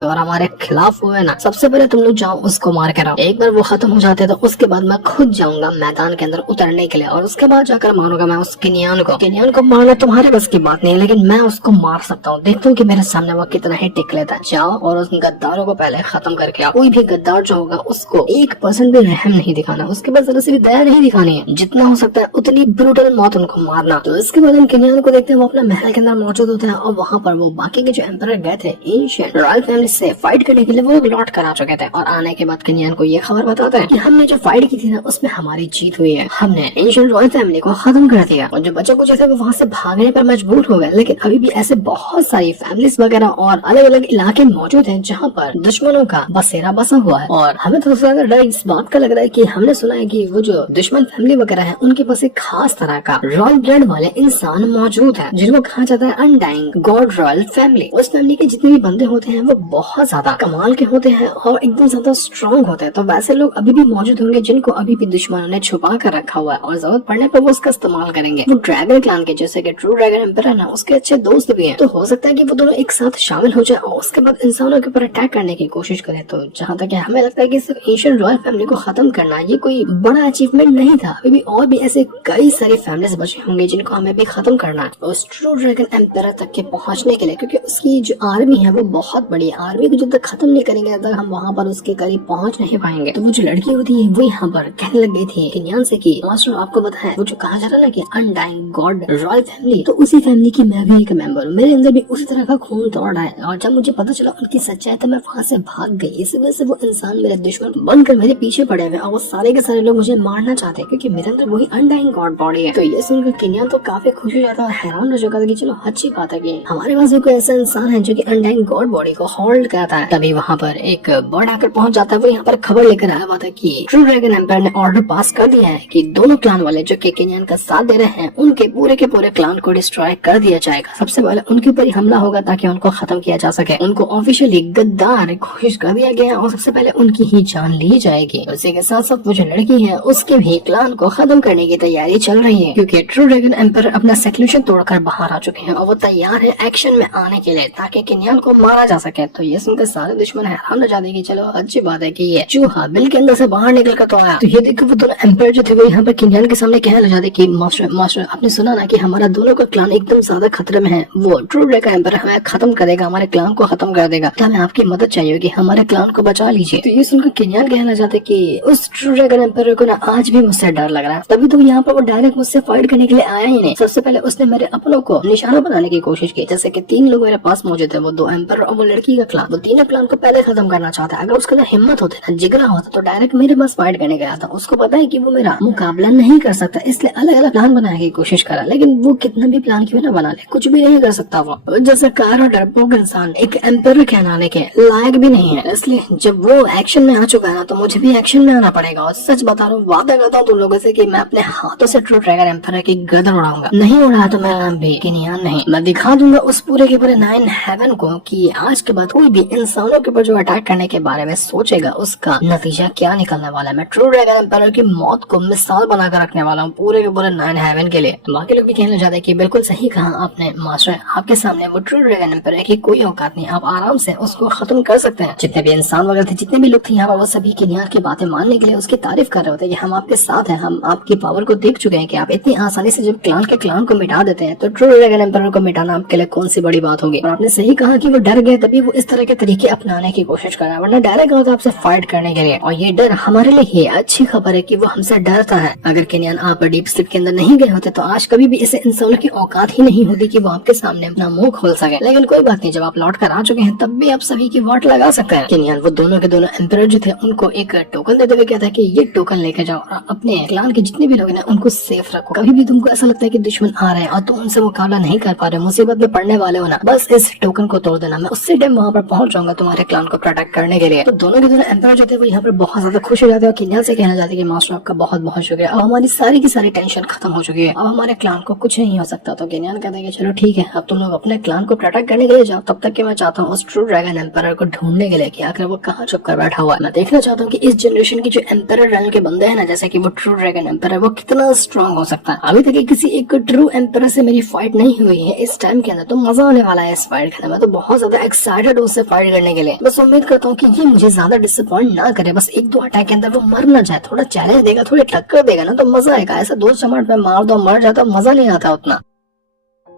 और हमारे खिलाफ हुए ना, सबसे पहले तुम लोग जाओ उसको मार कर आओ। एक बार वो खत्म हो जाते तो उसके बाद मैं खुद जाऊंगा मैदान के अंदर उतरने के लिए, और उसके बाद जाकर मारूंगा मैं उस किनियान को। किनियान को मारना तुम्हारे बस की बात नहीं है, लेकिन मैं उसको मार सकता हूँ। देखता हूँ कि मेरे सामने वो कितना ही टिक लेता है। जाओ और उस गद्दारों को पहले खत्म करके आओ। कोई भी गद्दार जो होगा उसको 1% भी रहम नहीं दिखाना, उसके बाद जरा से भी दया नहीं दिखानी है। जितना हो सकता है उतनी ब्रूटल मौत उनको मारना। तो इसके बाद हम किनियान को देखते हैं, वो अपना महल के अंदर मौजूद होता है और वहाँ पर वो बाकी के जो एम्पर गए थे एंशिएंट रॉयल फैमिली से फाइट करने के लिए वो लोग लौट कर आ चुके थे। और आने के बाद किनियान को ये खबर बताता है कि हमने जो फाइट की थी ना उसमें हमारी जीत हुई है, हमने एंशिएंट रॉयल फैमिली को खत्म कर दिया। और जो बच्चे कुछ थे वो वहाँ से भागने पर मजबूर हो गए, लेकिन अभी भी ऐसे बहुत सारी फैमिलीज वगैरह और अलग अलग इलाके मौजूद हैं जहाँ पर दुश्मनों का बसेरा बसा हुआ है। और हमें तो ज्यादा डर इस बात का लग रहा है कि हमने सुना है कि वो जो दुश्मन फैमिली वगैरह है उनके पास एक खास तरह का रॉयल ब्लड वाले इंसान मौजूद है जिनको कहा जाता है अनडाइंग गॉड रॉयल फैमिली। उस फैमिली के जितने भी बंदे होते हैं वो बहुत ज्यादा कमाल के होते हैं और एकदम ज्यादा स्ट्रॉन्ग होते हैं। तो वैसे लोग अभी भी मौजूद होंगे जिनको अभी भी दुश्मनों ने छुपा कर रखा हुआ है और जरूरत पड़ने पर वो उसका इस्तेमाल करेंगे। वो ड्रैगन क्लान के जैसे कि ट्रू ड्रैगन एम्पर है ना उसके अच्छे दोस्त भी हैं, तो हो सकता है कि वो दोनों एक साथ शामिल हो जाए और उसके बाद इंसानों के ऊपर अटैक करने की कोशिश करे। तो जहाँ तक हमें लगता है कि सिर्फ एशियन रॉयल फैमिली को खत्म करना ये कोई बड़ा अचीवमेंट नहीं था। अभी भी और भी ऐसे कई सारी फैमिलीज बचे होंगे जिनको हमें भी खत्म करना है उस ट्रू ड्रैगन एम्पर तक के पहुँचने के लिए, क्योंकि उसकी जो आर्मी है वो बहुत बड़ी आर्मी को जब तक खत्म नहीं करेंगे तब तक हम वहाँ पर उसके करीब पहुँच नहीं पाएंगे। तो वो जो लड़की होती है वो यहाँ पर कहने लग गई थी किनियान से कि मास्टर आपको पता है वो जो कहा जा रहा है ना कि अनडाइंग गॉड रॉयल फैमिली, तो उसी फैमिली की मैं भी एक मेंबर हूँ। मेरे अंदर भी उसी तरह का खून दौड़ रहा है और जब मुझे पता चला उनकी सच्चाई तो मैं वहाँ से भाग गई। इसी वजह से वो इंसान मेरे दुश्मन बनकर मेरे पीछे पड़े हुए और वो सारे के सारे लोग मुझे मारना चाहते हैं क्योंकि मेरे अंदर वही अनडाइंग गॉड बॉडी है। तो ये सुनकर किनियान तो काफी खुश हो जाता है, हैरान हो चुका था कि चलो अच्छी बात है कि हमारे पास भी कोई ऐसा इंसान है जो कि अनडाइंग गॉड बॉडी को होल्ड करता है। तभी वहाँ पर एक बर्ड आकर पहुंच जाता है। वो यहाँ पर खबर लेकर आया हुआ था कि ट्रू ड्रैगन एम्पायर ने ऑर्डर पास कर दिया है कि दोनों क्लान वाले जो कि किनियान का साथ दे रहे हैं उनके पूरे के पूरे क्लान को डिस्ट्रॉय कर दिया जाएगा। सबसे पहले उनके ऊपर ही हमला होगा ताकि उनको खत्म किया जा सके। उनको ऑफिशियली गद्दार घोषित कर दिया गया और सबसे पहले उनकी ही जान ली जाएगी। उसी के साथ साथ वो जो लड़की है उसके भी क्लान को खत्म करने की तैयारी चल रही है क्योंकि ट्रू ड्रैगन एम्पायर अपना सेक्लूशन तोड़कर बाहर आ चुके हैं और वो तैयार है एक्शन में आने के लिए ताकि किनियान को मारा जा सके। तो ये सुनकर सारे दुश्मन हैरान हो जाते हैं कि चलो अच्छी बात है कि ये चूहा बिल के अंदर से बाहर निकल कर तो आया। तो ये देखो वो दोनों एम्पायर जो थे वो यहाँ पर किनियान के सामने कहने लग जाते कि मास्टर आपने सुना ना कि हमारा दोनों का क्लान एकदम ज्यादा खतरे में है, वो ट्रू ड्रैगन एम्पायर हमें खत्म करेगा, हमारे क्लान को खत्म कर देगा, तो हमें आपकी मदद चाहिए होगी, हमारे क्लान को बचा लीजिए। तो ये सुनकर किनियान कहना चाहते कि उस ट्रू ड्रैगन एम्पायर को ना आज भी मुझसे डर लग रहा है। तभी तो यहाँ पर वो डायरेक्ट मुझसे फाइट करने के लिए आया ही नहीं। सबसे पहले उसने मेरे अपनों को निशाना बनाने की कोशिश की, जैसे कि 3 लोग मेरे पास मौजूद है, वो 2 एम्पायर और वो लड़की का क्लान, वो तीनों क्लान को पहले खत्म करना चाहता है। अगर उसके अंदर हिम्मत होती ना, जिगरा होता, तो डायरेक्ट मेरे पास फाइट करने गया था। उसको पता है कि वो मेरा मुकाबला नहीं कर सकता, इसलिए अलग अलग प्लान बनाने की कोशिश करा। लेकिन वो कितना भी प्लान क्यों ना बना ले, कुछ भी नहीं कर सकता। वो जैसे कार और डरपोक इंसान एक एम्पायर कहलाने के लायक भी नहीं है। इसलिए जब वो एक्शन में आ चुका है ना, तो मुझे भी एक्शन में आना पड़ेगा। और सच बता रहा हूँ, वादा करता हूँ तुम लोगों से कि मैं अपने हाथों से ट्रू ड्रैगन एम्पायर की गर्दन उड़ाऊंगा। नहीं उड़ाया तो मेरा नाम भी किनियान नहीं। मैं दिखा दूंगा उस पूरे के पूरे 9 हेवन को कि आज के बाद कोई भी इंसानों के ऊपर जो अटैक करने के बारे में सोचेगा, उसका नतीजा क्या निकलने वाला है। मैं ट्रू ड्रैगन एम्पायर की मौत को मिसाल बनाकर रखने वाला हूँ पूरे के पूरे 9 हेवन के लिए। बाकी लोग भी कहने जाते हैं कि बिल्कुल सही कहा आपने मास्टर, आपके सामने वो ट्रू ड्रैगन एम्पायर की कोई औकात नहीं, आप आराम से उसको खत्म कर सकते हैं। जितने भी इंसान वगैरह थे, जितने भी लोग थे यहाँ पर, वो सभी किनियान की बातें मानने के लिए उसकी तारीफ कर रहे होते हैं कि हम आपके साथ हैं, हम आपकी पावर को देख चुके हैं कि आप इतनी आसानी से जब क्लान को मिटा देते हैं, तो ट्रू ड्रैगन एम्पायर को मिटाना आपके लिए कौन सी बड़ी बात होगी। और आपने सही कहा कि वो डर गए, तभी वो इस तरह के तरीके अपनाने की कोशिश कर रहा है, वरना डायरेक्ट होता आपसे फाइट करने के लिए। और ये डर हमारे लिए ही अच्छी खबर है कि वो हमसे डरता है। अगर किनियान आप डीप स्लीप के अंदर नहीं गए होते, तो आज कभी भी ऐसे इंसानों की औकात ही नहीं होती कि वो आपके सामने अपना मुंह खोल सके। लेकिन कोई बात नहीं, जब आप लौट कर आ चुके हैं, तब भी आप सभी की वाट लगा सकते हैं। किनियान वो दोनों के दोनों एम्पायर जो थे, उनको एक टोकन देते हुए कहता है कि ये टोकन लेके जाओ और अपने क्लान के जितने भी लोग हैं उनको सेफ रखो। कभी भी तुमको ऐसा लगता है कि दुश्मन आ रहे हैं और तुम उनसे मुकाबला नहीं कर पा रहे, मुसीबत में पड़ने वाले हो ना, बस इस टोकन को तोड़ देना। मैं उससे टाइम वहाँ पर पहुंच जाऊंगा तुम्हारे क्लान को प्रोटेक्ट करने के लिए। तो दोनों के दोनों एम्पायर जो थे वो यहाँ पर बहुत ज्यादा खुश हो जाते हैं और किनियान से कहना चाहते हैं कि मास्टर आपका बहुत बहुत शुक्रिया, अब हमारी सारी की सारी टेंशन खत्म हो चुकी है, अब हमारे क्लान को कुछ नहीं हो सकता। तो किनियान कहते हैं कि चलो ठीक है, अब तुम लोग अपने क्लान को प्रोटेक्ट करने के लिए जाओ, तब तक कि मैं चाहता हूँ उस ट्रू ड्रैगन एम्पायर को ढूंढने के लिए कि आखिर वो कहाँ छुप कर बैठा हुआ है। मैं देखना चाहता हूँ कि इस जनरेशन की जो एम्पायर रैंक के बंदे हैं ना, जैसे कि वो ट्रू ड्रैगन एम्पायर है, वो कितना स्ट्रॉन्ग हो सकता है। अभी तक किसी एक ट्रू एम्पायर से मेरी फाइट नहीं हुई है इस टाइम के अंदर, तो मजा आने वाला है इस फाइट खेलने में। तो बहुत ज्यादा एक्साइटेड हूँ उससे फाइट करने के लिए। बस उम्मीद करता हूँ कि ये मुझे ज्यादा डिसअपॉइंट ना करे, बस 1-2 अटैक के अंदर वो मर ना जाए, थोड़ा चैलेंज देगा, थोड़ी टक्कर देगा ना, तो मजा आएगा। ऐसा 2 चमाट में मार दो मर जाता, मजा नहीं आता उतना।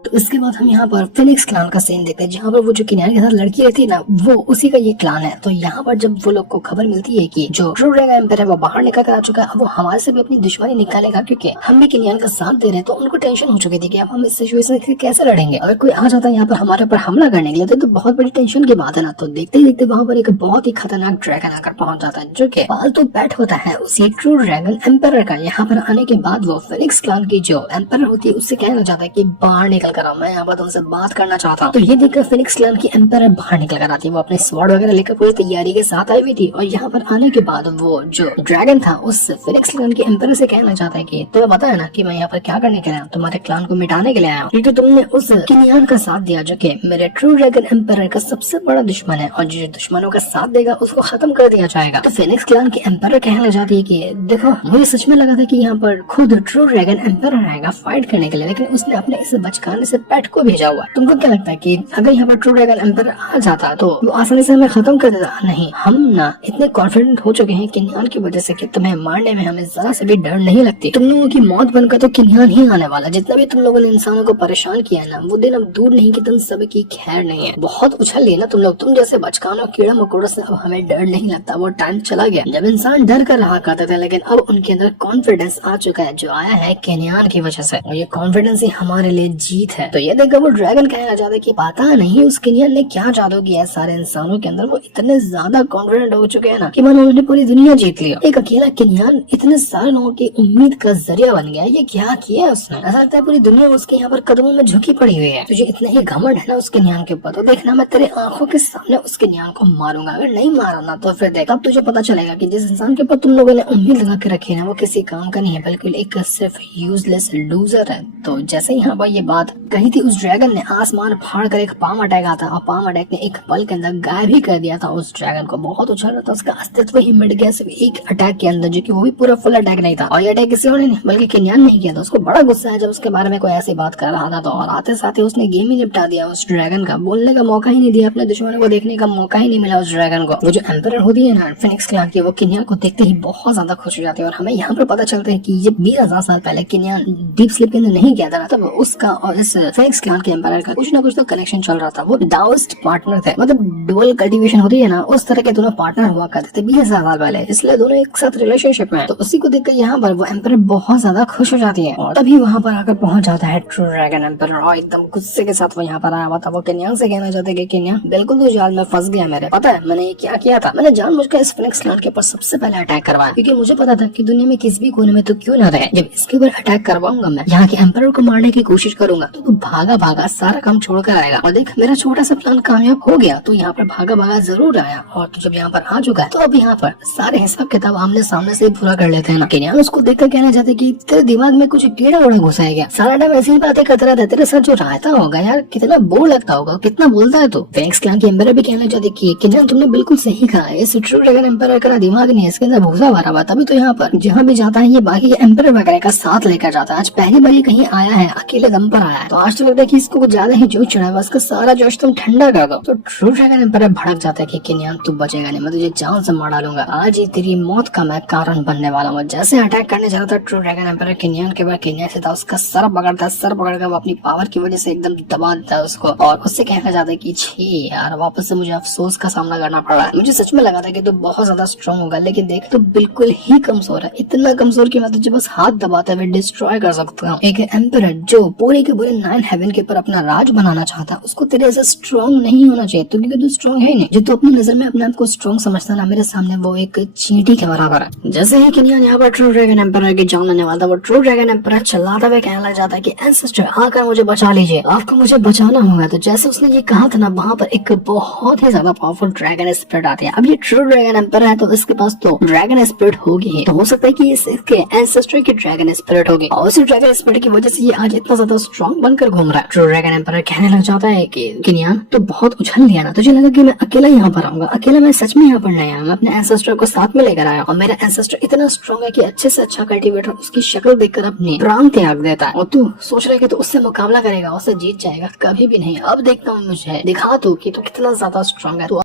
तो इसके बाद हम यहाँ पर फिनिक्स क्लान का सीन देखते हैं, जहाँ पर वो जो किनियान के साथ लड़की रहती है ना, वो उसी का ये क्लान है। तो यहाँ पर जब वो लोग को खबर मिलती है कि जो ट्रू ड्रैगन एम्पायर है वो बाहर निकल कर आ चुका है, वो हमारे से भी अपनी दुश्मनी निकालेगा, क्योंकि हम भी किनियान का साथ दे रहे हैं। तो उनको टेंशन हो चुकी थी कि अब हम इस सिचुएशन से कैसे लड़ेंगे। अगर कोई आ जाता है यहाँ पर हमारे ऊपर हमला करने के लिए, तो बहुत बड़ी टेंशन की बात है ना। तो देखते ही देखते वहाँ पर एक बहुत ही खतरनाक ड्रैगन आकर पहुंच जाता है, जो की पालतू पेट होता है उसी ट्रू ड्रैगन एम्पायर का। यहाँ पर आने के बाद वो फिनिक्स क्लान की जो एम्पायर होती है उससे कहना चाहता है कि बाहर निकल कर आओ, मैं यहाँ पर से बात करना चाहता हूँ। तो ये देखकर फिनिक्स क्लान की एम्पायर बाहर निकल कर आती है। वो अपने स्वॉर्ड वगैरह लेकर पूरी तैयारी के साथ आई हुई थी। और यहाँ पर आने के बाद वो जो ड्रैगन था उस फिनिक्स क्लान की एम्पायर से कहना चाहता है कि तुम्हें पता है ना कि मैं यहाँ पर क्या करने के लिए आया हूँ, तुम्हारे क्लान को मिटाने के लिए आया हूँ, क्योंकि तुमने उस किनियान का साथ दिया जो कि मेरे ट्रू ड्रैगन एम्पायर का सबसे बड़ा दुश्मन है, और जो दुश्मनों का साथ देगा उसको खत्म कर दिया जाएगा। तो फिनिक्स क्लान की एम्पायर कहना चाहती है कि देखो, मुझे सच में लगा था कि यहाँ पर खुद ट्रू ड्रैगन एम्पायर आएगा फाइट करने के लिए, लेकिन उसने अपने इस बचकाने से पेट को भेजा हुआ। तुमको क्या लगता है कि अगर यहाँ पर ट्रू ड्रैगन एम्पायर आ जाता तो वो आसानी से हमें खत्म कर देता? नहीं, हम ना इतने कॉन्फिडेंट हो चुके हैं किनियान की वजह से कि तुम्हें मारने में हमें जरा से भी डर नहीं लगती। तुम लोगों की मौत बनकर तो किनियान ही आने वाला। जितना भी तुम लोगों ने इंसानों को परेशान किया है ना, वो दिन अब दूर नहीं कि तुम सब की खैर नहीं है। बहुत उछल लिए ना तुम लोग, तुम जैसे बचकानों कीड़ा मकोड़ों से अब हमें डर नहीं लगता। वो टाइम चला गया जब इंसान डर कर रहा करते थे, लेकिन अब उनके अंदर कॉन्फिडेंस आ चुका है, जो आया है किनियान की वजह से, और ये कॉन्फिडेंस ही हमारे लिए जीत है। तो ये देखकर वो ड्रैगन कहना चाहता है कि पता नहीं उस किनियान ने क्या जादू किया है सारे इंसानों के अंदर, वो इतने ज्यादा कॉन्फिडेंट हो चुके हैं ना कि मानो उन्होंने पूरी दुनिया जीत लिया। एक अकेला किनियान इतने सारे लोगों की उम्मीद का जरिया बन गया। ये क्या किया है उसने? ऐसा लगता है पूरी दुनिया उसके यहाँ पर कदमों में झुकी पड़ी हुई है। तुझे इतना ही घमंड है ना उस किनियान के ऊपर, तो देखना मैं तेरे आंखों के सामने उस किनियान को मारूंगा। अगर नहीं मारा ना तो फिर देख, तब तुझे पता चलेगा कि जिस इंसान के ऊपर तुम लोगों ने उम्मीद लगा के रखी है ना, वो किसी काम का नहीं है, बिल्कुल एक सिर्फ यूजलेस लूजर है। तो जैसे यहाँ पर ये बात कही थी, उस ड्रैगन ने आसमान फाड़ कर एक पाम अटैक आता, और पाम अटैक ने एक पल के अंदर गायब ही कर दिया था उस ड्रैगन को। बहुत उछल रहा था, उसका अस्तित्व ही मिट गया सिर्फ एक अटैक के अंदर, जो कि वो भी पूरा फुल अटैक नहीं था। और ये अटैक किसी और ने बल्कि किनियान नहीं किया था। उसको बड़ा गुस्सा है जब उसके बारे में कोई ऐसी बात कर रहा था, तो और आते साथ ही उसने गेम ही निपटा दिया उस ड्रैगन का। बोलने का मौका ही नहीं दिया, अपने दुश्मनों को देखने का मौका ही नहीं मिला उस ड्रैगन को। वो जो एम्परर होती है ना फिनिक्स क्लान की, वो किनियान को देखते ही बहुत ज्यादा खुश हो जाती है। और हमें यहाँ पर पता चलता है कि ये 20,000 साल पहले किनियान डीप स्लीप के अंदर नहीं गया था ना, तब उसका और इस फेनिक्स क्लैन के एम्पायर का कुछ ना कुछ तो कनेक्शन चल रहा था। वो डाउस्ट पार्टनर थे, मतलब डुअल कल्टीवेशन होती है ना, उस तरह के दोनों पार्टनर हुआ करते थे 20,000 साल पहले, इसलिए दोनों एक साथ रिलेशनशिप में। तो उसी को देखकर यहाँ पर वो एम्पायर बहुत ज्यादा खुश हो जाती है और तभी वहाँ पर आकर पहुंच जाता है ट्रू ड्रैगन एम्पायर और एकदम गुस्से के साथ वो यहाँ पर आया हुआ था। वो केन्यान से कहना चाहते कि केन्या बिल्कुल तो जाल में फंस गया मेरे, पता है मैंने क्या किया था, मैंने जानबूझकर इस फेनिक्स क्लैन के ऊपर सबसे पहले अटैक करवाया, क्योंकि मुझे पता था कि दुनिया में किसी भी कोने में तो क्यों न रहे, जब इसके ऊपर अटैक करवाऊंगा मैं, यहाँ के एम्पायर को मारने की कोशिश करूंगा तो तू भागा भागा सारा काम छोड़कर आएगा। और देख मेरा छोटा सा प्लान कामयाब हो गया, तो यहाँ पर भागा भागा जरूर आया और तू जब यहाँ पर आ चुका है तो अब यहाँ पर सारे हिसाब किताब आमने सामने से पूरा कर लेते हैं ना। केन्यान उसको देखकर कहना चाहते कि तेरे दिमाग में कुछ कीड़ा उड़ा घुसा है क्या, सारा टाइम ऐसी ही बातें करता रहता है, तेरे साथ जो रहता होगा यार कितना बोर लगता होगा, कितना बोलता है तू। फेनिक्स क्लैन के एम्पायर भी कहना चाहते कि केन्यान तुमने बिल्कुल सही कहा, इस ट्रू ड्रैगन एम्पायर का दिमाग नहीं है, इसके अंदर भूसा भरा हुआ, तभी तो यहाँ पर जहाँ भी जाता है ये बाकी एम्पायर वगैरह का साथ लेकर जाता है। आज पहली बार कहीं आया है, अकेले दम पर आया है, तो आज तो लगता है कि इसको कुछ ज्यादा ही जोश चढ़ा है, उसका सारा जोश तुम ठंडा कर दो। तो ट्रू ड्रैगन एम्पायर भड़क जाता है कि केन्यान तू बचेगा नहीं, मैं तुझे जान से मार डालूंगा, आज ही तेरी मौत का मैं कारण बनने वाला हूँ। जैसे अटैक करने जा रहा था ट्रू ड्रैगन एम्पायर केन्यान के बाद, केन्या से था उसका सर पकड़ता है, सर पकड़ कर वो अपनी पावर की वजह से एकदम दबा देता है उसको और उससे कहना चाहता है कि छी यार वापस से मुझे अफसोस का सामना करना पड़ रहा है, मुझे सच में लगा था कि तू बहुत ज्यादा स्ट्रॉन्ग होगा, लेकिन देख तो बिल्कुल ही कमजोर है, इतना कमजोर कि मैं तुझे बस हाथ दबाते हुए डिस्ट्रॉय कर सकता हूँ। एक एम्पायर जो पूरे के पूरे 9 हेवन के ऊपर अपना राज बनाना चाहता है, उसको तेरे ऐसा स्ट्रॉन्ग नहीं होना चाहिए, तो क्योंकि तू स्ट्रॉन्ग है नहीं, जो तू अपनी नजर में अपने आप को स्ट्रॉन्ग समझता ना, मेरे सामने वो एक चींटी के बराबर है। जैसे ही केन्यान यहाँ पर ट्रू ड्रैगन एम्पायर की जान लेने वाला था, वो ट्रू ड्रैगन एम्पायर चिल्लाता हुआ कहने लग जाता है कि एंसेस्टर आकर मुझे बचा लीजिए, आपको मुझे बचाना होगा। तो जैसे उसने ये कहा था ना, वहाँ पर एक बहुत ही ज्यादा पावरफुल ड्रैगन स्पिरिट आती है। अब ये ट्रू ड्रैगन एम्पायर है तो इसके पास तो ड्रैगन स्पिरिट होगी, तो हो सकता है कि इसके एंसेस्टर की ड्रैगन स्पिरिट होगी और उसी ड्रैगन स्पिरिट की वजह से ये आज इतना ज्यादा स्ट्रॉन्ग बनकर घूम रहा है। ट्रू ड्रैगन एम्पायर कहने लग जाता है कि केन्यान तो बहुत उछल लिया ना, तुझे लगा कि मैं अकेला यहाँ पर आऊंगा, अकेला मैं सच में यहाँ पर नहीं आया, मैं अपने एंसेस्टर को साथ में लेकर आया और मेरा एंसेस्टर इतना स्ट्रॉन्ग है कि अच्छे से अच्छा कल्टीवेटर उसकी शक्ल देखकर अपने प्राण त्याग देता है, और तू सोच रहे कि तू उससे मुकाबला करेगा, उससे जीत जाएगा, कभी भी नहीं। अब देखता हूँ, मुझे दिखा तू कि तू कितना ज्यादा स्ट्रॉन्ग है, तू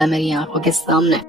मेरी आंखों के सामने।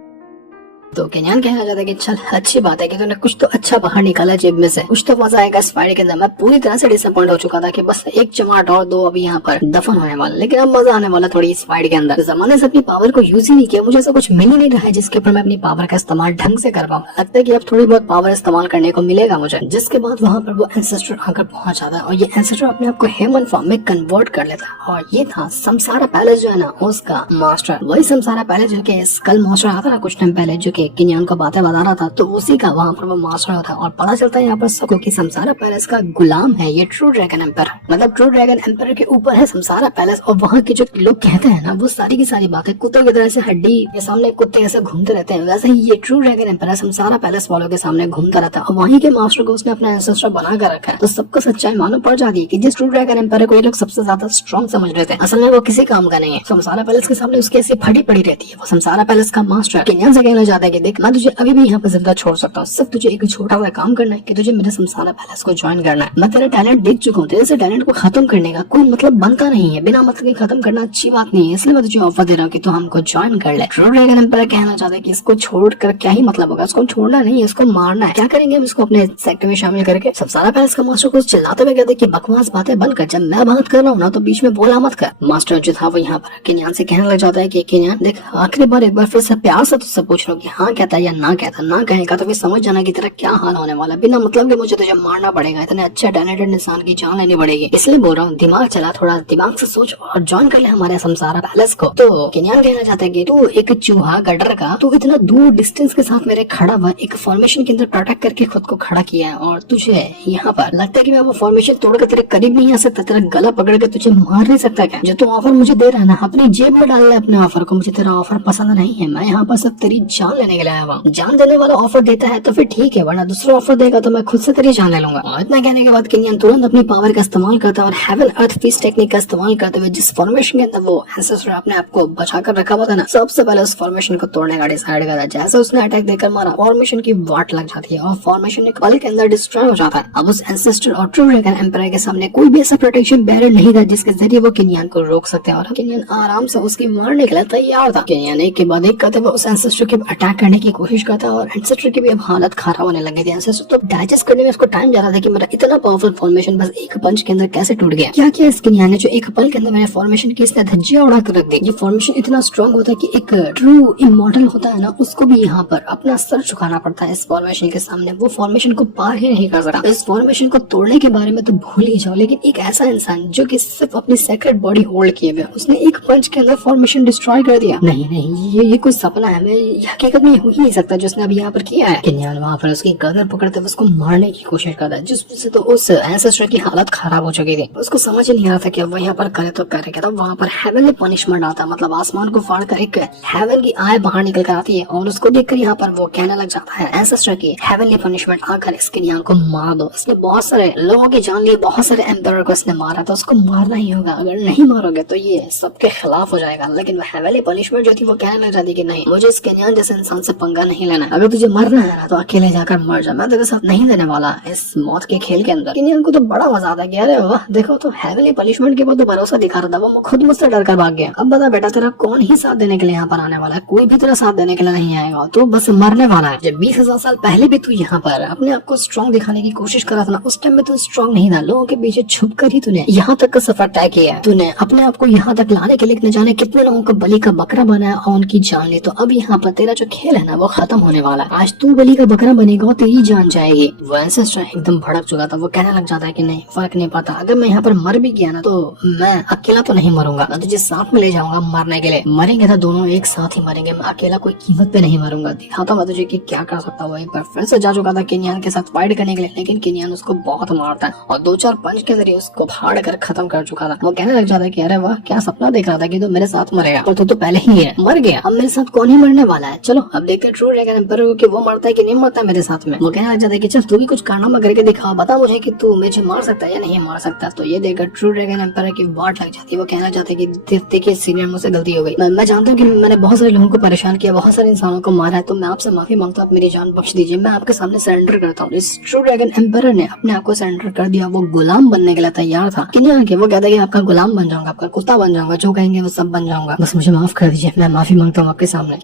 तो केन्यान कहना चाहता है कि चल अच्छी बात है कि तूने कुछ तो अच्छा बाहर निकाला जेब में से, कुछ तो मजा आएगा इस फाइट के अंदर। मैं पूरी तरह से डिसअपॉइंट हो चुका था कि बस एक चमाट और दो अभी यहाँ पर दफन होने वाला, लेकिन अब मजा आने वाला थोड़ी इस फाइट के अंदर। जमाने से अपनी पावर को यूज ही नहीं किया, मुझे ऐसा कुछ मिल ही नहीं रहा है जिसके ऊपर मैं अपनी पावर का इस्तेमाल ढंग से कर पाऊँ। लगता है कि अब थोड़ी बहुत पावर इस्तेमाल करने को मिलेगा मुझे। जिसके बाद वहाँ पर वो एंसेस्टर आकर पहुंच जाता है और ये एंसेस्टर अपने आप को ह्यूमन फॉर्म में कन्वर्ट कर लेता है और ये था समसारा पैलेस जो है ना उसका मास्टर। वही समसारा पैलेस जो कि स्कल मॉन्स्टर आता ना कुछ टाइम पहले, जो कि केन्यान को बातें बता रहा था, तो उसी का वहाँ पर वो मास्टर होता है और पता चलता है यहाँ पर सबको कि समसारा पैलेस का गुलाम है ये ट्रू ड्रैगन एम्पायर। मतलब ट्रू ड्रैगन एम्पायर के ऊपर है समसारा पैलेस और वहाँ के जो लोग कहते हैं ना वो सारी की सारी बातें कुत्तों की तरह से हड्डी के सामने कुत्ते ऐसे घूमते रहते हैं, वैसे ही ये true dragon empire Samsara palace वालों के सामने घूमता रहता है और वहीं के मास्टर को उसने अपना एंसेस्टर बना कर रखा है। तो सबको सच्चाई मालूम पड़ जाती है कि जिस ट्रू ड्रैगन एम्पायर को ये लोग सबसे ज्यादा स्ट्रॉन्ग समझ रहे थे, असल में वो किसी काम का नहीं है। समसारा पैलेस के सामने उसकी ऐसी फटी पड़ी रहती है। वो समसारा पैलेस का मास्टर केन्यान से कहना चाहता है कि देख मैं तुझे अभी भी यहाँ पर जिंदा छोड़ सकता हूँ, सिर्फ तुझे एक छोटा सा काम करना है कि तुझे मेरे समसारा पैलेस को ज्वाइन करना है। मैं तेरा टैलेंट देख चुका हूँ, तेरे से टैलेंट को खत्म करने का कोई मतलब बनता नहीं है, बिना मतलब के खत्म करना अच्छी बात नहीं है, इसलिए मैं तुझे ऑफर दे रहा हूँ कि तू हमको ज्वाइन कर ले। ट्रू ड्रैगन एम्पायर कहना चाहता है कि इसको छोड़कर क्या ही मतलब होगा, इसको छोड़ना नहीं है, इसको मारना है। क्या करेंगे हम इसको अपने सेक्टर में शामिल करके। समसारा पैलेस का मास्टर को चिल्लाते हुए कहते कि बकवास बातें बंद कर, जब मैं बात कर रहा हूँ ना तो बीच में बोला मत कर। मास्टर जो था वो यहाँ पर केन्यान से कहने लग जाता है कि केन्यान देख आखिरी बार एक बार फिर से प्यार से तुझसे पूछ रहा हूँ कि हाँ कहता है या ना कहता, ना कहेगा तो फिर समझ जाना कि तेरा क्या हाल होने वाला, बिना मतलब के मुझे तुझे मारना पड़ेगा, इतने अच्छे टैलेंटेड इंसान की जान लेनी पड़ेगी। इसलिए बोल रहा हूँ दिमाग चला, थोड़ा दिमाग से सोच और ज्वाइन कर ले हमारे समसारा पैलेस को। तो केन्यान कहना चाहता है कि तू एक चूहा गटर का तू इतना दूर डिस्टेंस के साथ मेरे खड़ा हुआ एक फॉर्मेशन के अंदर प्रोटेक्ट करके खुद को खड़ा किया है और तुझे यहाँ पर लगता है कि मैं वो फॉर्मेशन तोड़कर तेरे करीब नहीं आ सकता, तेरा गला पकड़ के तुझे मार नहीं सकता क्या? जो तू ऑफर मुझे दे रहा है ना अपनी जेब में डाल ले अपने ऑफर को, मुझे तेरा ऑफर पसंद नहीं है, मैं यहाँ पर सब तेरी जान लेने के लिए आया हुआ। जान देने वाला ऑफर देता है तो फिर ठीक है, वरना दूसरा ऑफर देगा तो मैं खुद से तेरी जान ले लूंगा। और इतना कहने के बाद केन्यान तुरंत अपनी पावर का इस्तेमाल करता है और हेवन अर्थ फीस्ट टेक्निक का इस्तेमाल करते हुए जिस फॉर्मेशन के अंदर वो एंसेस्टर अपने आप को बचा कर रखा हुआ था ना, सबसे पहले उस फॉर्मेशन को तोड़ने का डिसाइड करा। जैसे उसने अटैक देकर मारा, फॉर्मेशन की वाट लग जाती है और फॉर्मेशन एक पल के अंदर डिस्ट्रॉय हो जाता है। अब उस एंसेस्टर और ट्रू ड्रैगन एम्पायर के सामने कोई भी ऐसा प्रोटेक्शन बैरियर नहीं था जिसके जरिए वो केन्यान को रोक सकते हैं और केन्यान आराम से उसकी मारने के लिए तैयार था। केन्यान एक के बाद एक करते हुए उस एंसेस्टर के अटैक करने की कोशिश करता है और एंसेस्टर की भी अब हालत खराब होने लगी थी। एंसेस्टर तो डाइजेस्ट करने में उसको टाइम जा रहा था कि मेरा इतना पावरफुल फॉर्मेशन बस एक पंच के अंदर कैसे टूट गया। क्या क्या इसके ने जो एक पल के अंदर मैंने फॉर्मेशन की इसने धज्जियां उड़ा कर रख दी। ये फॉर्मेशन इतना स्ट्रॉन्ग होता है कि एक ट्रू इमॉर्टल होता है ना, उसको भी यहाँ पर अपना सर झुकाना पड़ता है इस फॉर्मेशन के सामने। वो फॉर्मेशन को पार ही नहीं कर सकता। इस फॉर्मेशन को तोड़ने के बारे में तो भूल ही जाओ, लेकिन एक ऐसा इंसान जो कि सिर्फ अपनी सेक्रेट बॉडी होल्ड किए हुए, उसने एक पंच के अंदर फॉर्मेशन डिस्ट्रॉय कर दिया। नहीं, ये कोई सपना है, मैं ये हकीकत में हो ही नहीं सकता जो उसने अभी यहाँ पर किया है। किन्यान वहाँ पर उसकी गर्दन पकड़ते हुए उसको मारने की कोशिश करता है, जिससे तो उस एंसेस्टर की हालत खराब हो चुकी थी। उसको समझ ही नहीं आ रहा था कि वो यहाँ पर करे तो करे क्या। वहाँ पर हेवनली पनिशमेंट आता है, मतलब आसमान को फाड़ कर एक हेवन की आय बाहर निकल कर आती है और उसको देखकर यहाँ पर वो कहने लग जाता है एंसेस्टर की हेवनली पनिशमेंट आकर इस किन्यान को मार दो। इसने बहुत सारे लोगों की जान ली, बहुत सारे एम्पायर को इसने मारा, तो उसको मारना ही होगा। अगर नहीं मारोगे तो ये सबके खिलाफ हो जाएगा। लेकिन वो हेवनली पनिशमेंट जो थी वो कहने लग जाती कि नहीं, मुझे इस किन्यान जैसे इंसान से पंगा नहीं लेना। अगर तुझे मरना है ना तो अकेले जाकर मर जा, मैं तेरे साथ नहीं देने वाला इस मौत के खेल के अंदर। किन्यान को तो बड़ा मजा आता है, अरे वाह देखो तो हेवनली पनिशमेंट के बाद तो भरोसा दिखा रहा था, वो खुद मुझसे डर कर भाग गया। अब बता बेटा तेरा कौन ही साथ देने के लिए यहाँ पर आने वाला है, कोई भी तेरा साथ देने के लिए नहीं आएगा, तो बस मरने वाला है। जब 20,000 साल पहले भी तू यहाँ पर अपने आप को स्ट्रॉन्ग दिखाने की कोशिश कर रहा था ना, उस टाइम में तू स्ट्रॉन्ग नहीं था। लोगों के पीछे छुप कर ही तूने यहाँ तक का सफर तय किया है। तूने अपने आप को यहाँ तक लाने के लिए न जाने कितने लोगों को बलि का बकरा बनाया और उनकी जान ली। तो अब यहाँ पर तेरा जो खेल है ना वो खत्म होने वाला है। आज तू बलि का बकरा बनेगा और तेरी जान जाएगी। वो एंसेस्टर एकदम भड़क चुका था। वो कहने लग जाता है कि नहीं, फर्क नहीं पड़ता, अगर मैं यहाँ पर मर भी गया ना तो मैं अकेला तो नहीं मरूंगा, मैं तुझे साथ में ले जाऊंगा मरने के लिए। मरेंगे तो दोनों एक साथ ही मरेंगे, मैं अकेला कोई कीमत पे नहीं मरूंगा। दिखाता मैं तुझे कि क्या कर सकता हूँ। एक बार फिर से जा चुका था किन्यान के साथ फाइट करने के लिए, लेकिन किन्यान उसको बहुत मारता है और 2-4 पंच के जरिए उसको फाड़ कर खत्म कर चुका था। वो कहने लग जाता है कि अरे वाह क्या सपना देख रहा था कि तू मेरे साथ मरेगा, और तू तो पहले ही है, मर गया, अब मेरे साथ कौन ही मरने वाला है। चलो अब देखते हैं ट्रू ड्रैगन एम्परर कि वो मरता है कि नहीं मरता मेरे साथ में। वो कहने लग जाता है कि चल तू भी कुछ कारनामा करके दिखा, बता मुझे कि तू मुझे मार सकता है या नहीं मार सकता। तो ये देखकर ट्रू ड्रैगन एम्परर की वाट लग जाती है। वो कहना चाहता है कि देखिए सीनियर, मुझसे गलती हो गई, मैं जानता हूँ कि मैंने बहुत सारे लोगों को परेशान किया, बहुत सारे इंसानों को मारा है, तो मैं आपसे माफी मांगता हूँ, आप मेरी जान बख्श दीजिए, मैं आपके सामने सरेंडर करता हूँ। इस ट्रू ड्रैगन एम्परर ने अपने आप को सरेंडर कर दिया। वो गुलाम बनने के लिए तैयार था कि नहीं आके। वो कहता है कि आपका गुलाम बन जाऊंगा, आपका कुत्ता बन जाऊंगा, जो कहेंगे वो सब बन जाऊंगा, बस मुझे माफ कर दीजिए, मैं माफी मांगता हूँ आपके सामने।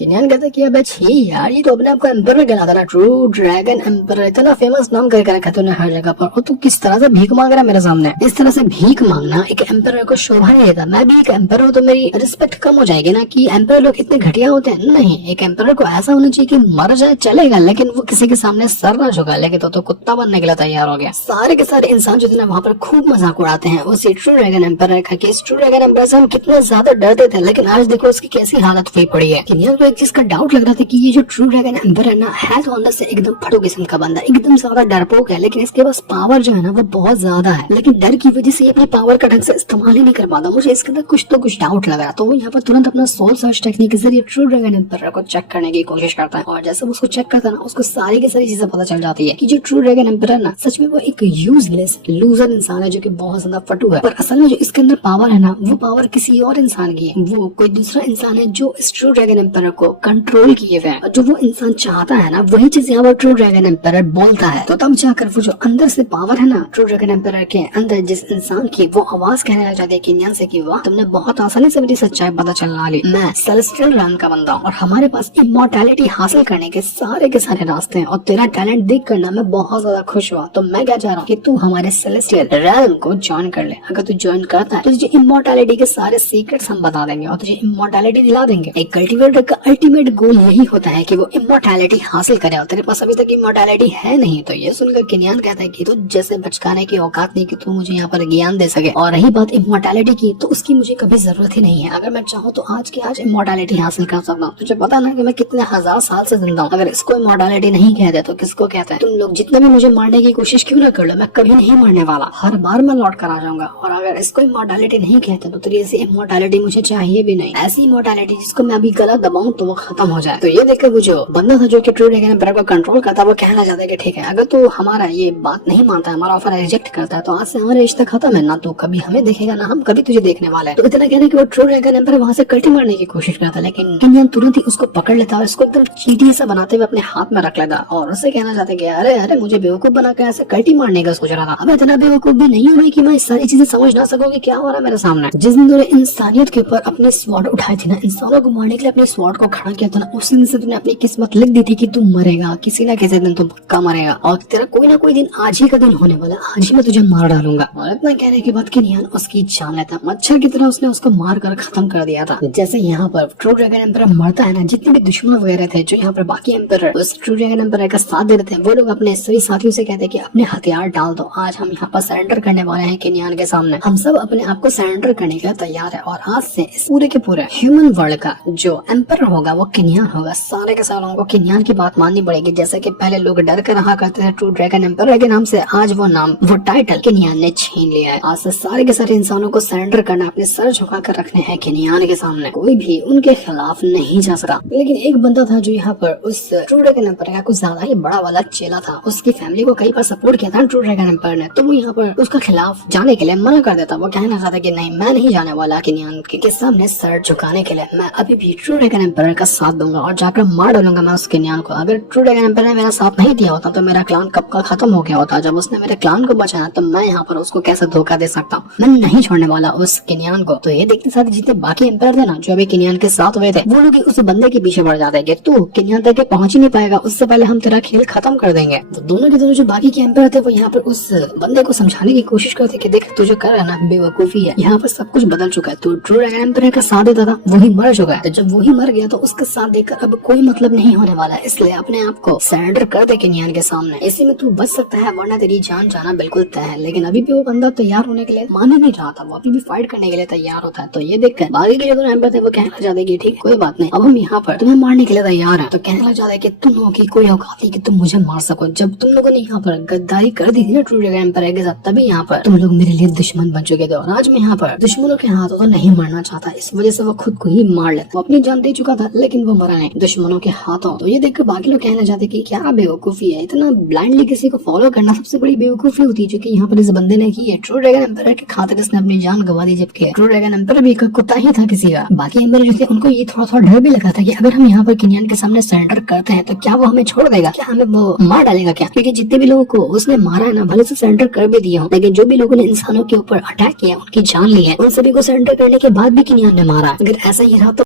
किन्यान कहता है कि अबे छी यार, ये तो अपने आपको एम्परर कहलाता ना, ट्रू ड्रैगन एम्परर, इतना फेमस नाम करके रखा तूने हर जगह पर, और तू किस तरह से भीख मांग रहा है मेरे सामने। इस तरह से भीख मांगना एक एम्परर को शोभा नहीं देता। मैं भी एक एम्परर हूँ तो मेरी रिस्पेक्ट कम हो जाएगी ना, कि एम्परर लोग इतने घटिया होते हैं। नहीं, एक एम्परर को ऐसा होना चाहिए कि मर जाए चलेगा, लेकिन वो किसी के सामने सर ना झुका, लेकिन तो कुत्ता बनने के लिए तैयार हो गया। सारे के सारे इंसान जो थे ना वहाँ पर खूब मजाक उड़ाते हैं उसी ट्रू ड्रैगन एम्परर का, कि इस ट्रू ड्रैगन एम्परर से हम कितना ज्यादा डरते थे, लेकिन आज देखो उसकी कैसी हालत हुई पड़ी है। किन्यान को एक चीज का डाउट लग रहा था कि ये जो ट्रू ड्रैगन एम्परर है ना, है तो अंदर से एकदम फटू किस्म का बंदा, एकदम ज्यादा डरपोक है, लेकिन इसके पास पावर जो है ना वो बहुत ज्यादा है, लेकिन डर की वजह से अपनी पावर का ढंग से इस्तेमाल ही नहीं कर पाता। मुझे इसके अंदर कुछ तो कुछ डाउट लग रहा, तो वो यहाँ पर तुरंत अपना सोल सर्च टेक्निक के जरिए ट्रू ड्रैगन एम्परर को चेक करने की कोशिश करता है, और जैसे वो उसको चेक करता है ना, उसको सारी की सारी चीजें पता चल जाती है कि जो ट्रू ड्रैगन एम्परर ना सच में वो एक यूजलेस लूजर इंसान है, जो कि बहुत ज्यादा फटू है। पर असल में जो इसके अंदर पावर है ना, वो पावर किसी और इंसान की है, वो कोई दूसरा इंसान है जो इस ट्रू ड्रैगन एम्परर को कंट्रोल किए हुए है। जो वो इंसान चाहता है ना वही चीज यहाँ पर ट्रू ड्रैगन एम्परर बोलता है। तो तब जाकर वो जो अंदर से पावर है ना ट्रू ड्रैगन एम्परर के अंदर, जिस इंसान की वो आवाज कहने लग जाती है किन्यान से कि वाह तुमने बहुत आसानी से मेरी सच्चाई पता चला ली, मैं सेलेस्टियल रैम का बंदा हूँ और हमारे पास इमॉर्टैलिटी हासिल करने के सारे रास्ते हैं, और तेरा टैलेंट देख कर ना मैं बहुत ज्यादा खुश हुआ। तो मैं क्या चाह रहा हूँ कि तू हमारे सेलेस्टियल रैम को ज्वाइन कर ले। अगर तू ज्वाइन करता है तो तुझे इमॉर्टैलिटी के सारे सीक्रेट्स हम बता देंगे और तुझे इमॉर्टैलिटी दिला देंगे। एक कल्टिवेटर का अल्टीमेट गोल यही होता है कि वो इमॉर्टैलिटी हासिल करे, और तेरे पास अभी तक इमॉर्टैलिटी है नहीं। तो ये सुनकर किन्यान कहता है कि तो जैसे बचकाने की औकात नहीं कि तू मुझे यहाँ पर ज्ञान दे सके, और रही बात इमॉर्टैलिटी की तो उसकी मुझे कभी जरूरत ही नहीं है। अगर मैं चाहूँ तो आज के आज इमॉर्टैलिटी हासिल कर सकता हूँ। तुझे पता ना कि मैं कितने हजार साल से जिंदा हूँ। अगर इसको इमॉर्टैलिटी नहीं कहते तो किसको कहते हैं? तुम लोग जितना भी मुझे मारने की कोशिश क्यों ना कर लो, मैं कभी नहीं मरने वाला, हर बार मैं लौट कर आ जाऊंगा। और अगर इसको इमॉर्टैलिटी नहीं कहते तो तेरी ऐसी इमॉर्टैलिटी मुझे चाहिए भी नहीं। ऐसी इमॉर्टैलिटी जिसको मैं अभी गला दबाऊं तो वो खत्म हो जाए। तो ये देखकर वो जो बंदा था जो कि ट्रू ड्रैगन एम्परर को कंट्रोल करता है, वो कहना चाहता है कि ठीक है, अगर तू हमारा ये बात नहीं मानता है, हमारा ऑफर रिजेक्ट करता है, तो आज से हमारा रिश्ता खत्म है, ना तू कभी हमें देखेगा ना हम कभी तुझे देखने वाले हैं। तो इतना कहने के बाद ट्रू ड्रैगन एम्परर वहाँ से कल्टी मारने की कोशिश करता है, लेकिन किन्यान तुरंत ही उसको पकड़ लेता है और उसको एकदम चींटी सा बनाते हुए अपने हाथ में रख लेता और उससे कहना चाहता है कि अरे अरे मुझे बेवकूफ बनाकर ऐसे कल्टी मारने का सोच रहा था। अब इतना बेवकूफ भी नहीं हुई कि मैं इस सारी चीजें समझ ना सकूं कि क्या हो रहा है मेरे सामने। जिस दिन तूने इंसानियत के ऊपर अपनी स्वॉर्ड उठाई थी ना, इंसानों को मारने के लिए अपनी स्वॉर्ड को खड़ा किया था ना, उस दिन से तूने अपनी किस्मत लिख दी थी कि तू मरेगा, किसी ना किसी दिन तू पक्का मरेगा और तेरा कोई ना कोई दिन आज ही का दिन होने वाला, आज ही मैं तुझे मार डालूंगा। और इतना कहने के बाद किनियान उसकी जान लेता, मच्छर की तरह उसने उसको मार कर खत्म कर दिया था। जैसे यहाँ पर ट्रू ड्रैगन एम्परर मरता है ना, जितने भी दुश्मन वगैरह थे जो यहाँ पर बाकी एम्परर उस ट्रू ड्रैगन एम्परर का साथ दे रहे थे, वो लोग अपने सभी साथियों से कहते कि अपने हथियार डाल दो, आज हम यहाँ पर सरेंडर करने वाले हैं किनियान के सामने, हम सब अपने आप को सरेंडर करने के लिए तैयार है और आज से इस पूरे के पूरे ह्यूमन वर्ल्ड का जो एम्परर होगा वो किनियान होगा। सारे के सारे लोगों को किनियान की बात माननी पड़ेगी। जैसे कि पहले लोग डर कर रहा करते थे ट्रू ड्रैगन एम्परर के नाम से, आज वो नाम वो टाइटल किनियान ने छीन लिया है। आज से सारे के सारे इंसानों को सरेंडर करना, अपने सर झुका कर रखने हैं किनियान के सामने, कोई भी उनके खिलाफ नहीं जा सकता। लेकिन एक बंदा था जो यहाँ पर उस ट्रू ड्रैगन एम्परर का कुछ ज्यादा ही बड़ा वाला चेला था, उसकी फैमिली को कई बार सपोर्ट किया था ट्रू ड्रैगन एम्परर ने, तो वो यहाँ पर उसका खिलाफ जाने के लिए मना कर देता। वो कहना चाहता कि नहीं, मैं नहीं जाने वाला किनियान के सामने सर झुकाने के लिए, मैं अभी भी ट्रू ड्रैगन एम्परर का साथ दूंगा और जाकर मार डालूंगा मैं उस किनियान को। अगर ट्रू ड्रैगन एम्परर ने मेरा साथ नहीं दिया होता तो मेरा क्लान कब का खत्म हो गया होता। जब उसने मेरे क्लान को बचाया तो मैं यहाँ पर उसको कैसे धोखा दे सकता हूँ, मैं नहीं छोड़ने वाला उस किनियान को। तो ये देखते साथ जितने बाकी एम्परर थे ना जो अभी किनियान के साथ हुए थे, वो लोग उस बंदे के पीछे बढ़ जाते हैं, तू किनियान तक पहुंच ही नहीं पाएगा, उससे पहले हम तेरा खेल खत्म कर देंगे। तो दोनों के दोनों जो बाकी के एम्परर थे वो यहाँ पर उस बंदे को समझाने की कोशिश करते कि देख तू जो कर रहा है ना बेवकूफी है, यहाँ पर सब कुछ बदल चुका है, तू ट्रू ड्रैगन एम्परर का साथ देता था, वही मर चुका है, तो जब वही मर गया तो उसका साथ देकर अब कोई मतलब नहीं होने वाला है, इसलिए अपने आप को सरेंडर कर दे किनियान के सामने, इसी में तू बच सकता है वरना तेरी जान जाना बिल्कुल तय है। लेकिन अभी भी वो बंदा तैयार होने के लिए मान ही नहीं रहा था, वो अभी भी फाइट करने के लिए तैयार होता है। तो ये देखकर बाकी के जो दोनों एम्परर थे वो कहने लग जाते कि ठीक कोई बात नहीं, अब हम यहाँ पर तुम्हें मारने के लिए तैयार है। तो कहने लग जाता है कि तुम लोगों की कोई औकात नहीं कि तुम मुझे मार सको, जब तुम लोगों ने यहाँ पर गद्दारी कर दी थी ना ट्रू ड्रैगन एम्परर के साथ, तभी यहाँ पर तुम लोग मेरे लिए दुश्मन बन चुके थे और आज मैं यहाँ पर दुश्मनों के हाथों तो नहीं मरना चाहता, इस वजह से वो खुद को ही मार लेता। वो अपनी जान दे चुका था लेकिन वो मरा नहीं दुश्मनों के हाथों। तो ये देखकर बाकी लोग कहना चाहते कि क्या बेवकूफी है, इतना ब्लाइंडली किसी को फॉलो करना सबसे बड़ी बेवकूफी होती है जो कि यहाँ पर इस बंदे ने की है। ट्रू ड्रैगन एम्परर के खातिर इसने अपनी जान गंवा दी, जबकि ट्रू ड्रैगन एम्परर भी एक कुत्ता ही था किसी का। बाकी एम्परर जो थे उनको ये थोड़ा थोड़ा डर भी लगा था कि अगर हम यहाँ पर किनियान के सामने सरेंडर करते हैं तो क्या वो हमें छोड़ देगा, क्या हमें वो मार डालेगा क्या, क्योंकि जितने भी लोगों को उसने मारा है ना भले से सरेंडर कर भी दिया हो, लेकिन जो भी लोगों ने इंसानों के ऊपर अटैक किया उनकी जान ली है, उन सभी को सरेंडर करने के बाद भी किनियान ने मारा। अगर ऐसा ही रहा तो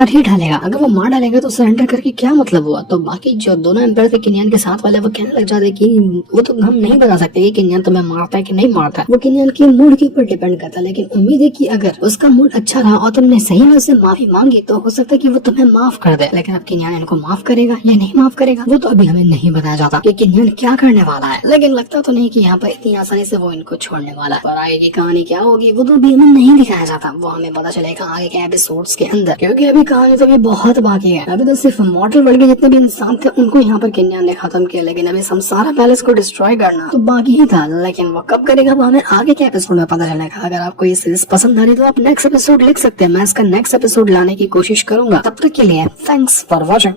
ही डालेगा, अगर वो मार डालेगा तो सरेंडर करके क्या मतलब हुआ। तो बाकी जो दोनों एम्परर थे किनियान के साथ वाले वो कहने लग जाते कि वो तो हम नहीं बता सकते कि किनियान तुम्हें मारता है कि नहीं मारता है, वो किनियान के मूड के ऊपर डिपेंड करता है। लेकिन उम्मीद है कि अगर उसका मूड अच्छा रहा और तुमने सही में उससे माफी मांगी तो हो सकता है कि वो तुम्हें माफ कर दे। लेकिन अब किनियान इनको माफ करेगा या नहीं माफ करेगा वो तो अभी हमें नहीं बताया जाता कि किनियान क्या करने वाला है। लेकिन लगता तो नहीं कि यहाँ पर इतनी आसानी से वो इनको छोड़ने वाला है। और आगे की कहानी क्या होगी वो तो अभी हमें नहीं दिखाया जाता, वो हमें पता चलेगा आगे के एपिसोड्स के अंदर, क्योंकि अभी कहानी तो भी बहुत बाकी है। अभी तो सिर्फ मॉर्टल वर्ल्ड के जितने भी इंसान थे उनको यहाँ पर किनियान ने खत्म किया, लेकिन अभी समसारा पैलेस को डिस्ट्रॉय करना तो बाकी ही था। लेकिन वो कब करेगा वो हमें आगे के एपिसोड में पता चलेगा। अगर आपको ये सीरीज पसंद आ रही तो आप नेक्स्ट एपिसोड लिख सकते हैं, मैं इसका नेक्स्ट एपिसोड लाने की कोशिश करूंगा। तब तक के लिए थैंक्स फॉर वॉचिंग।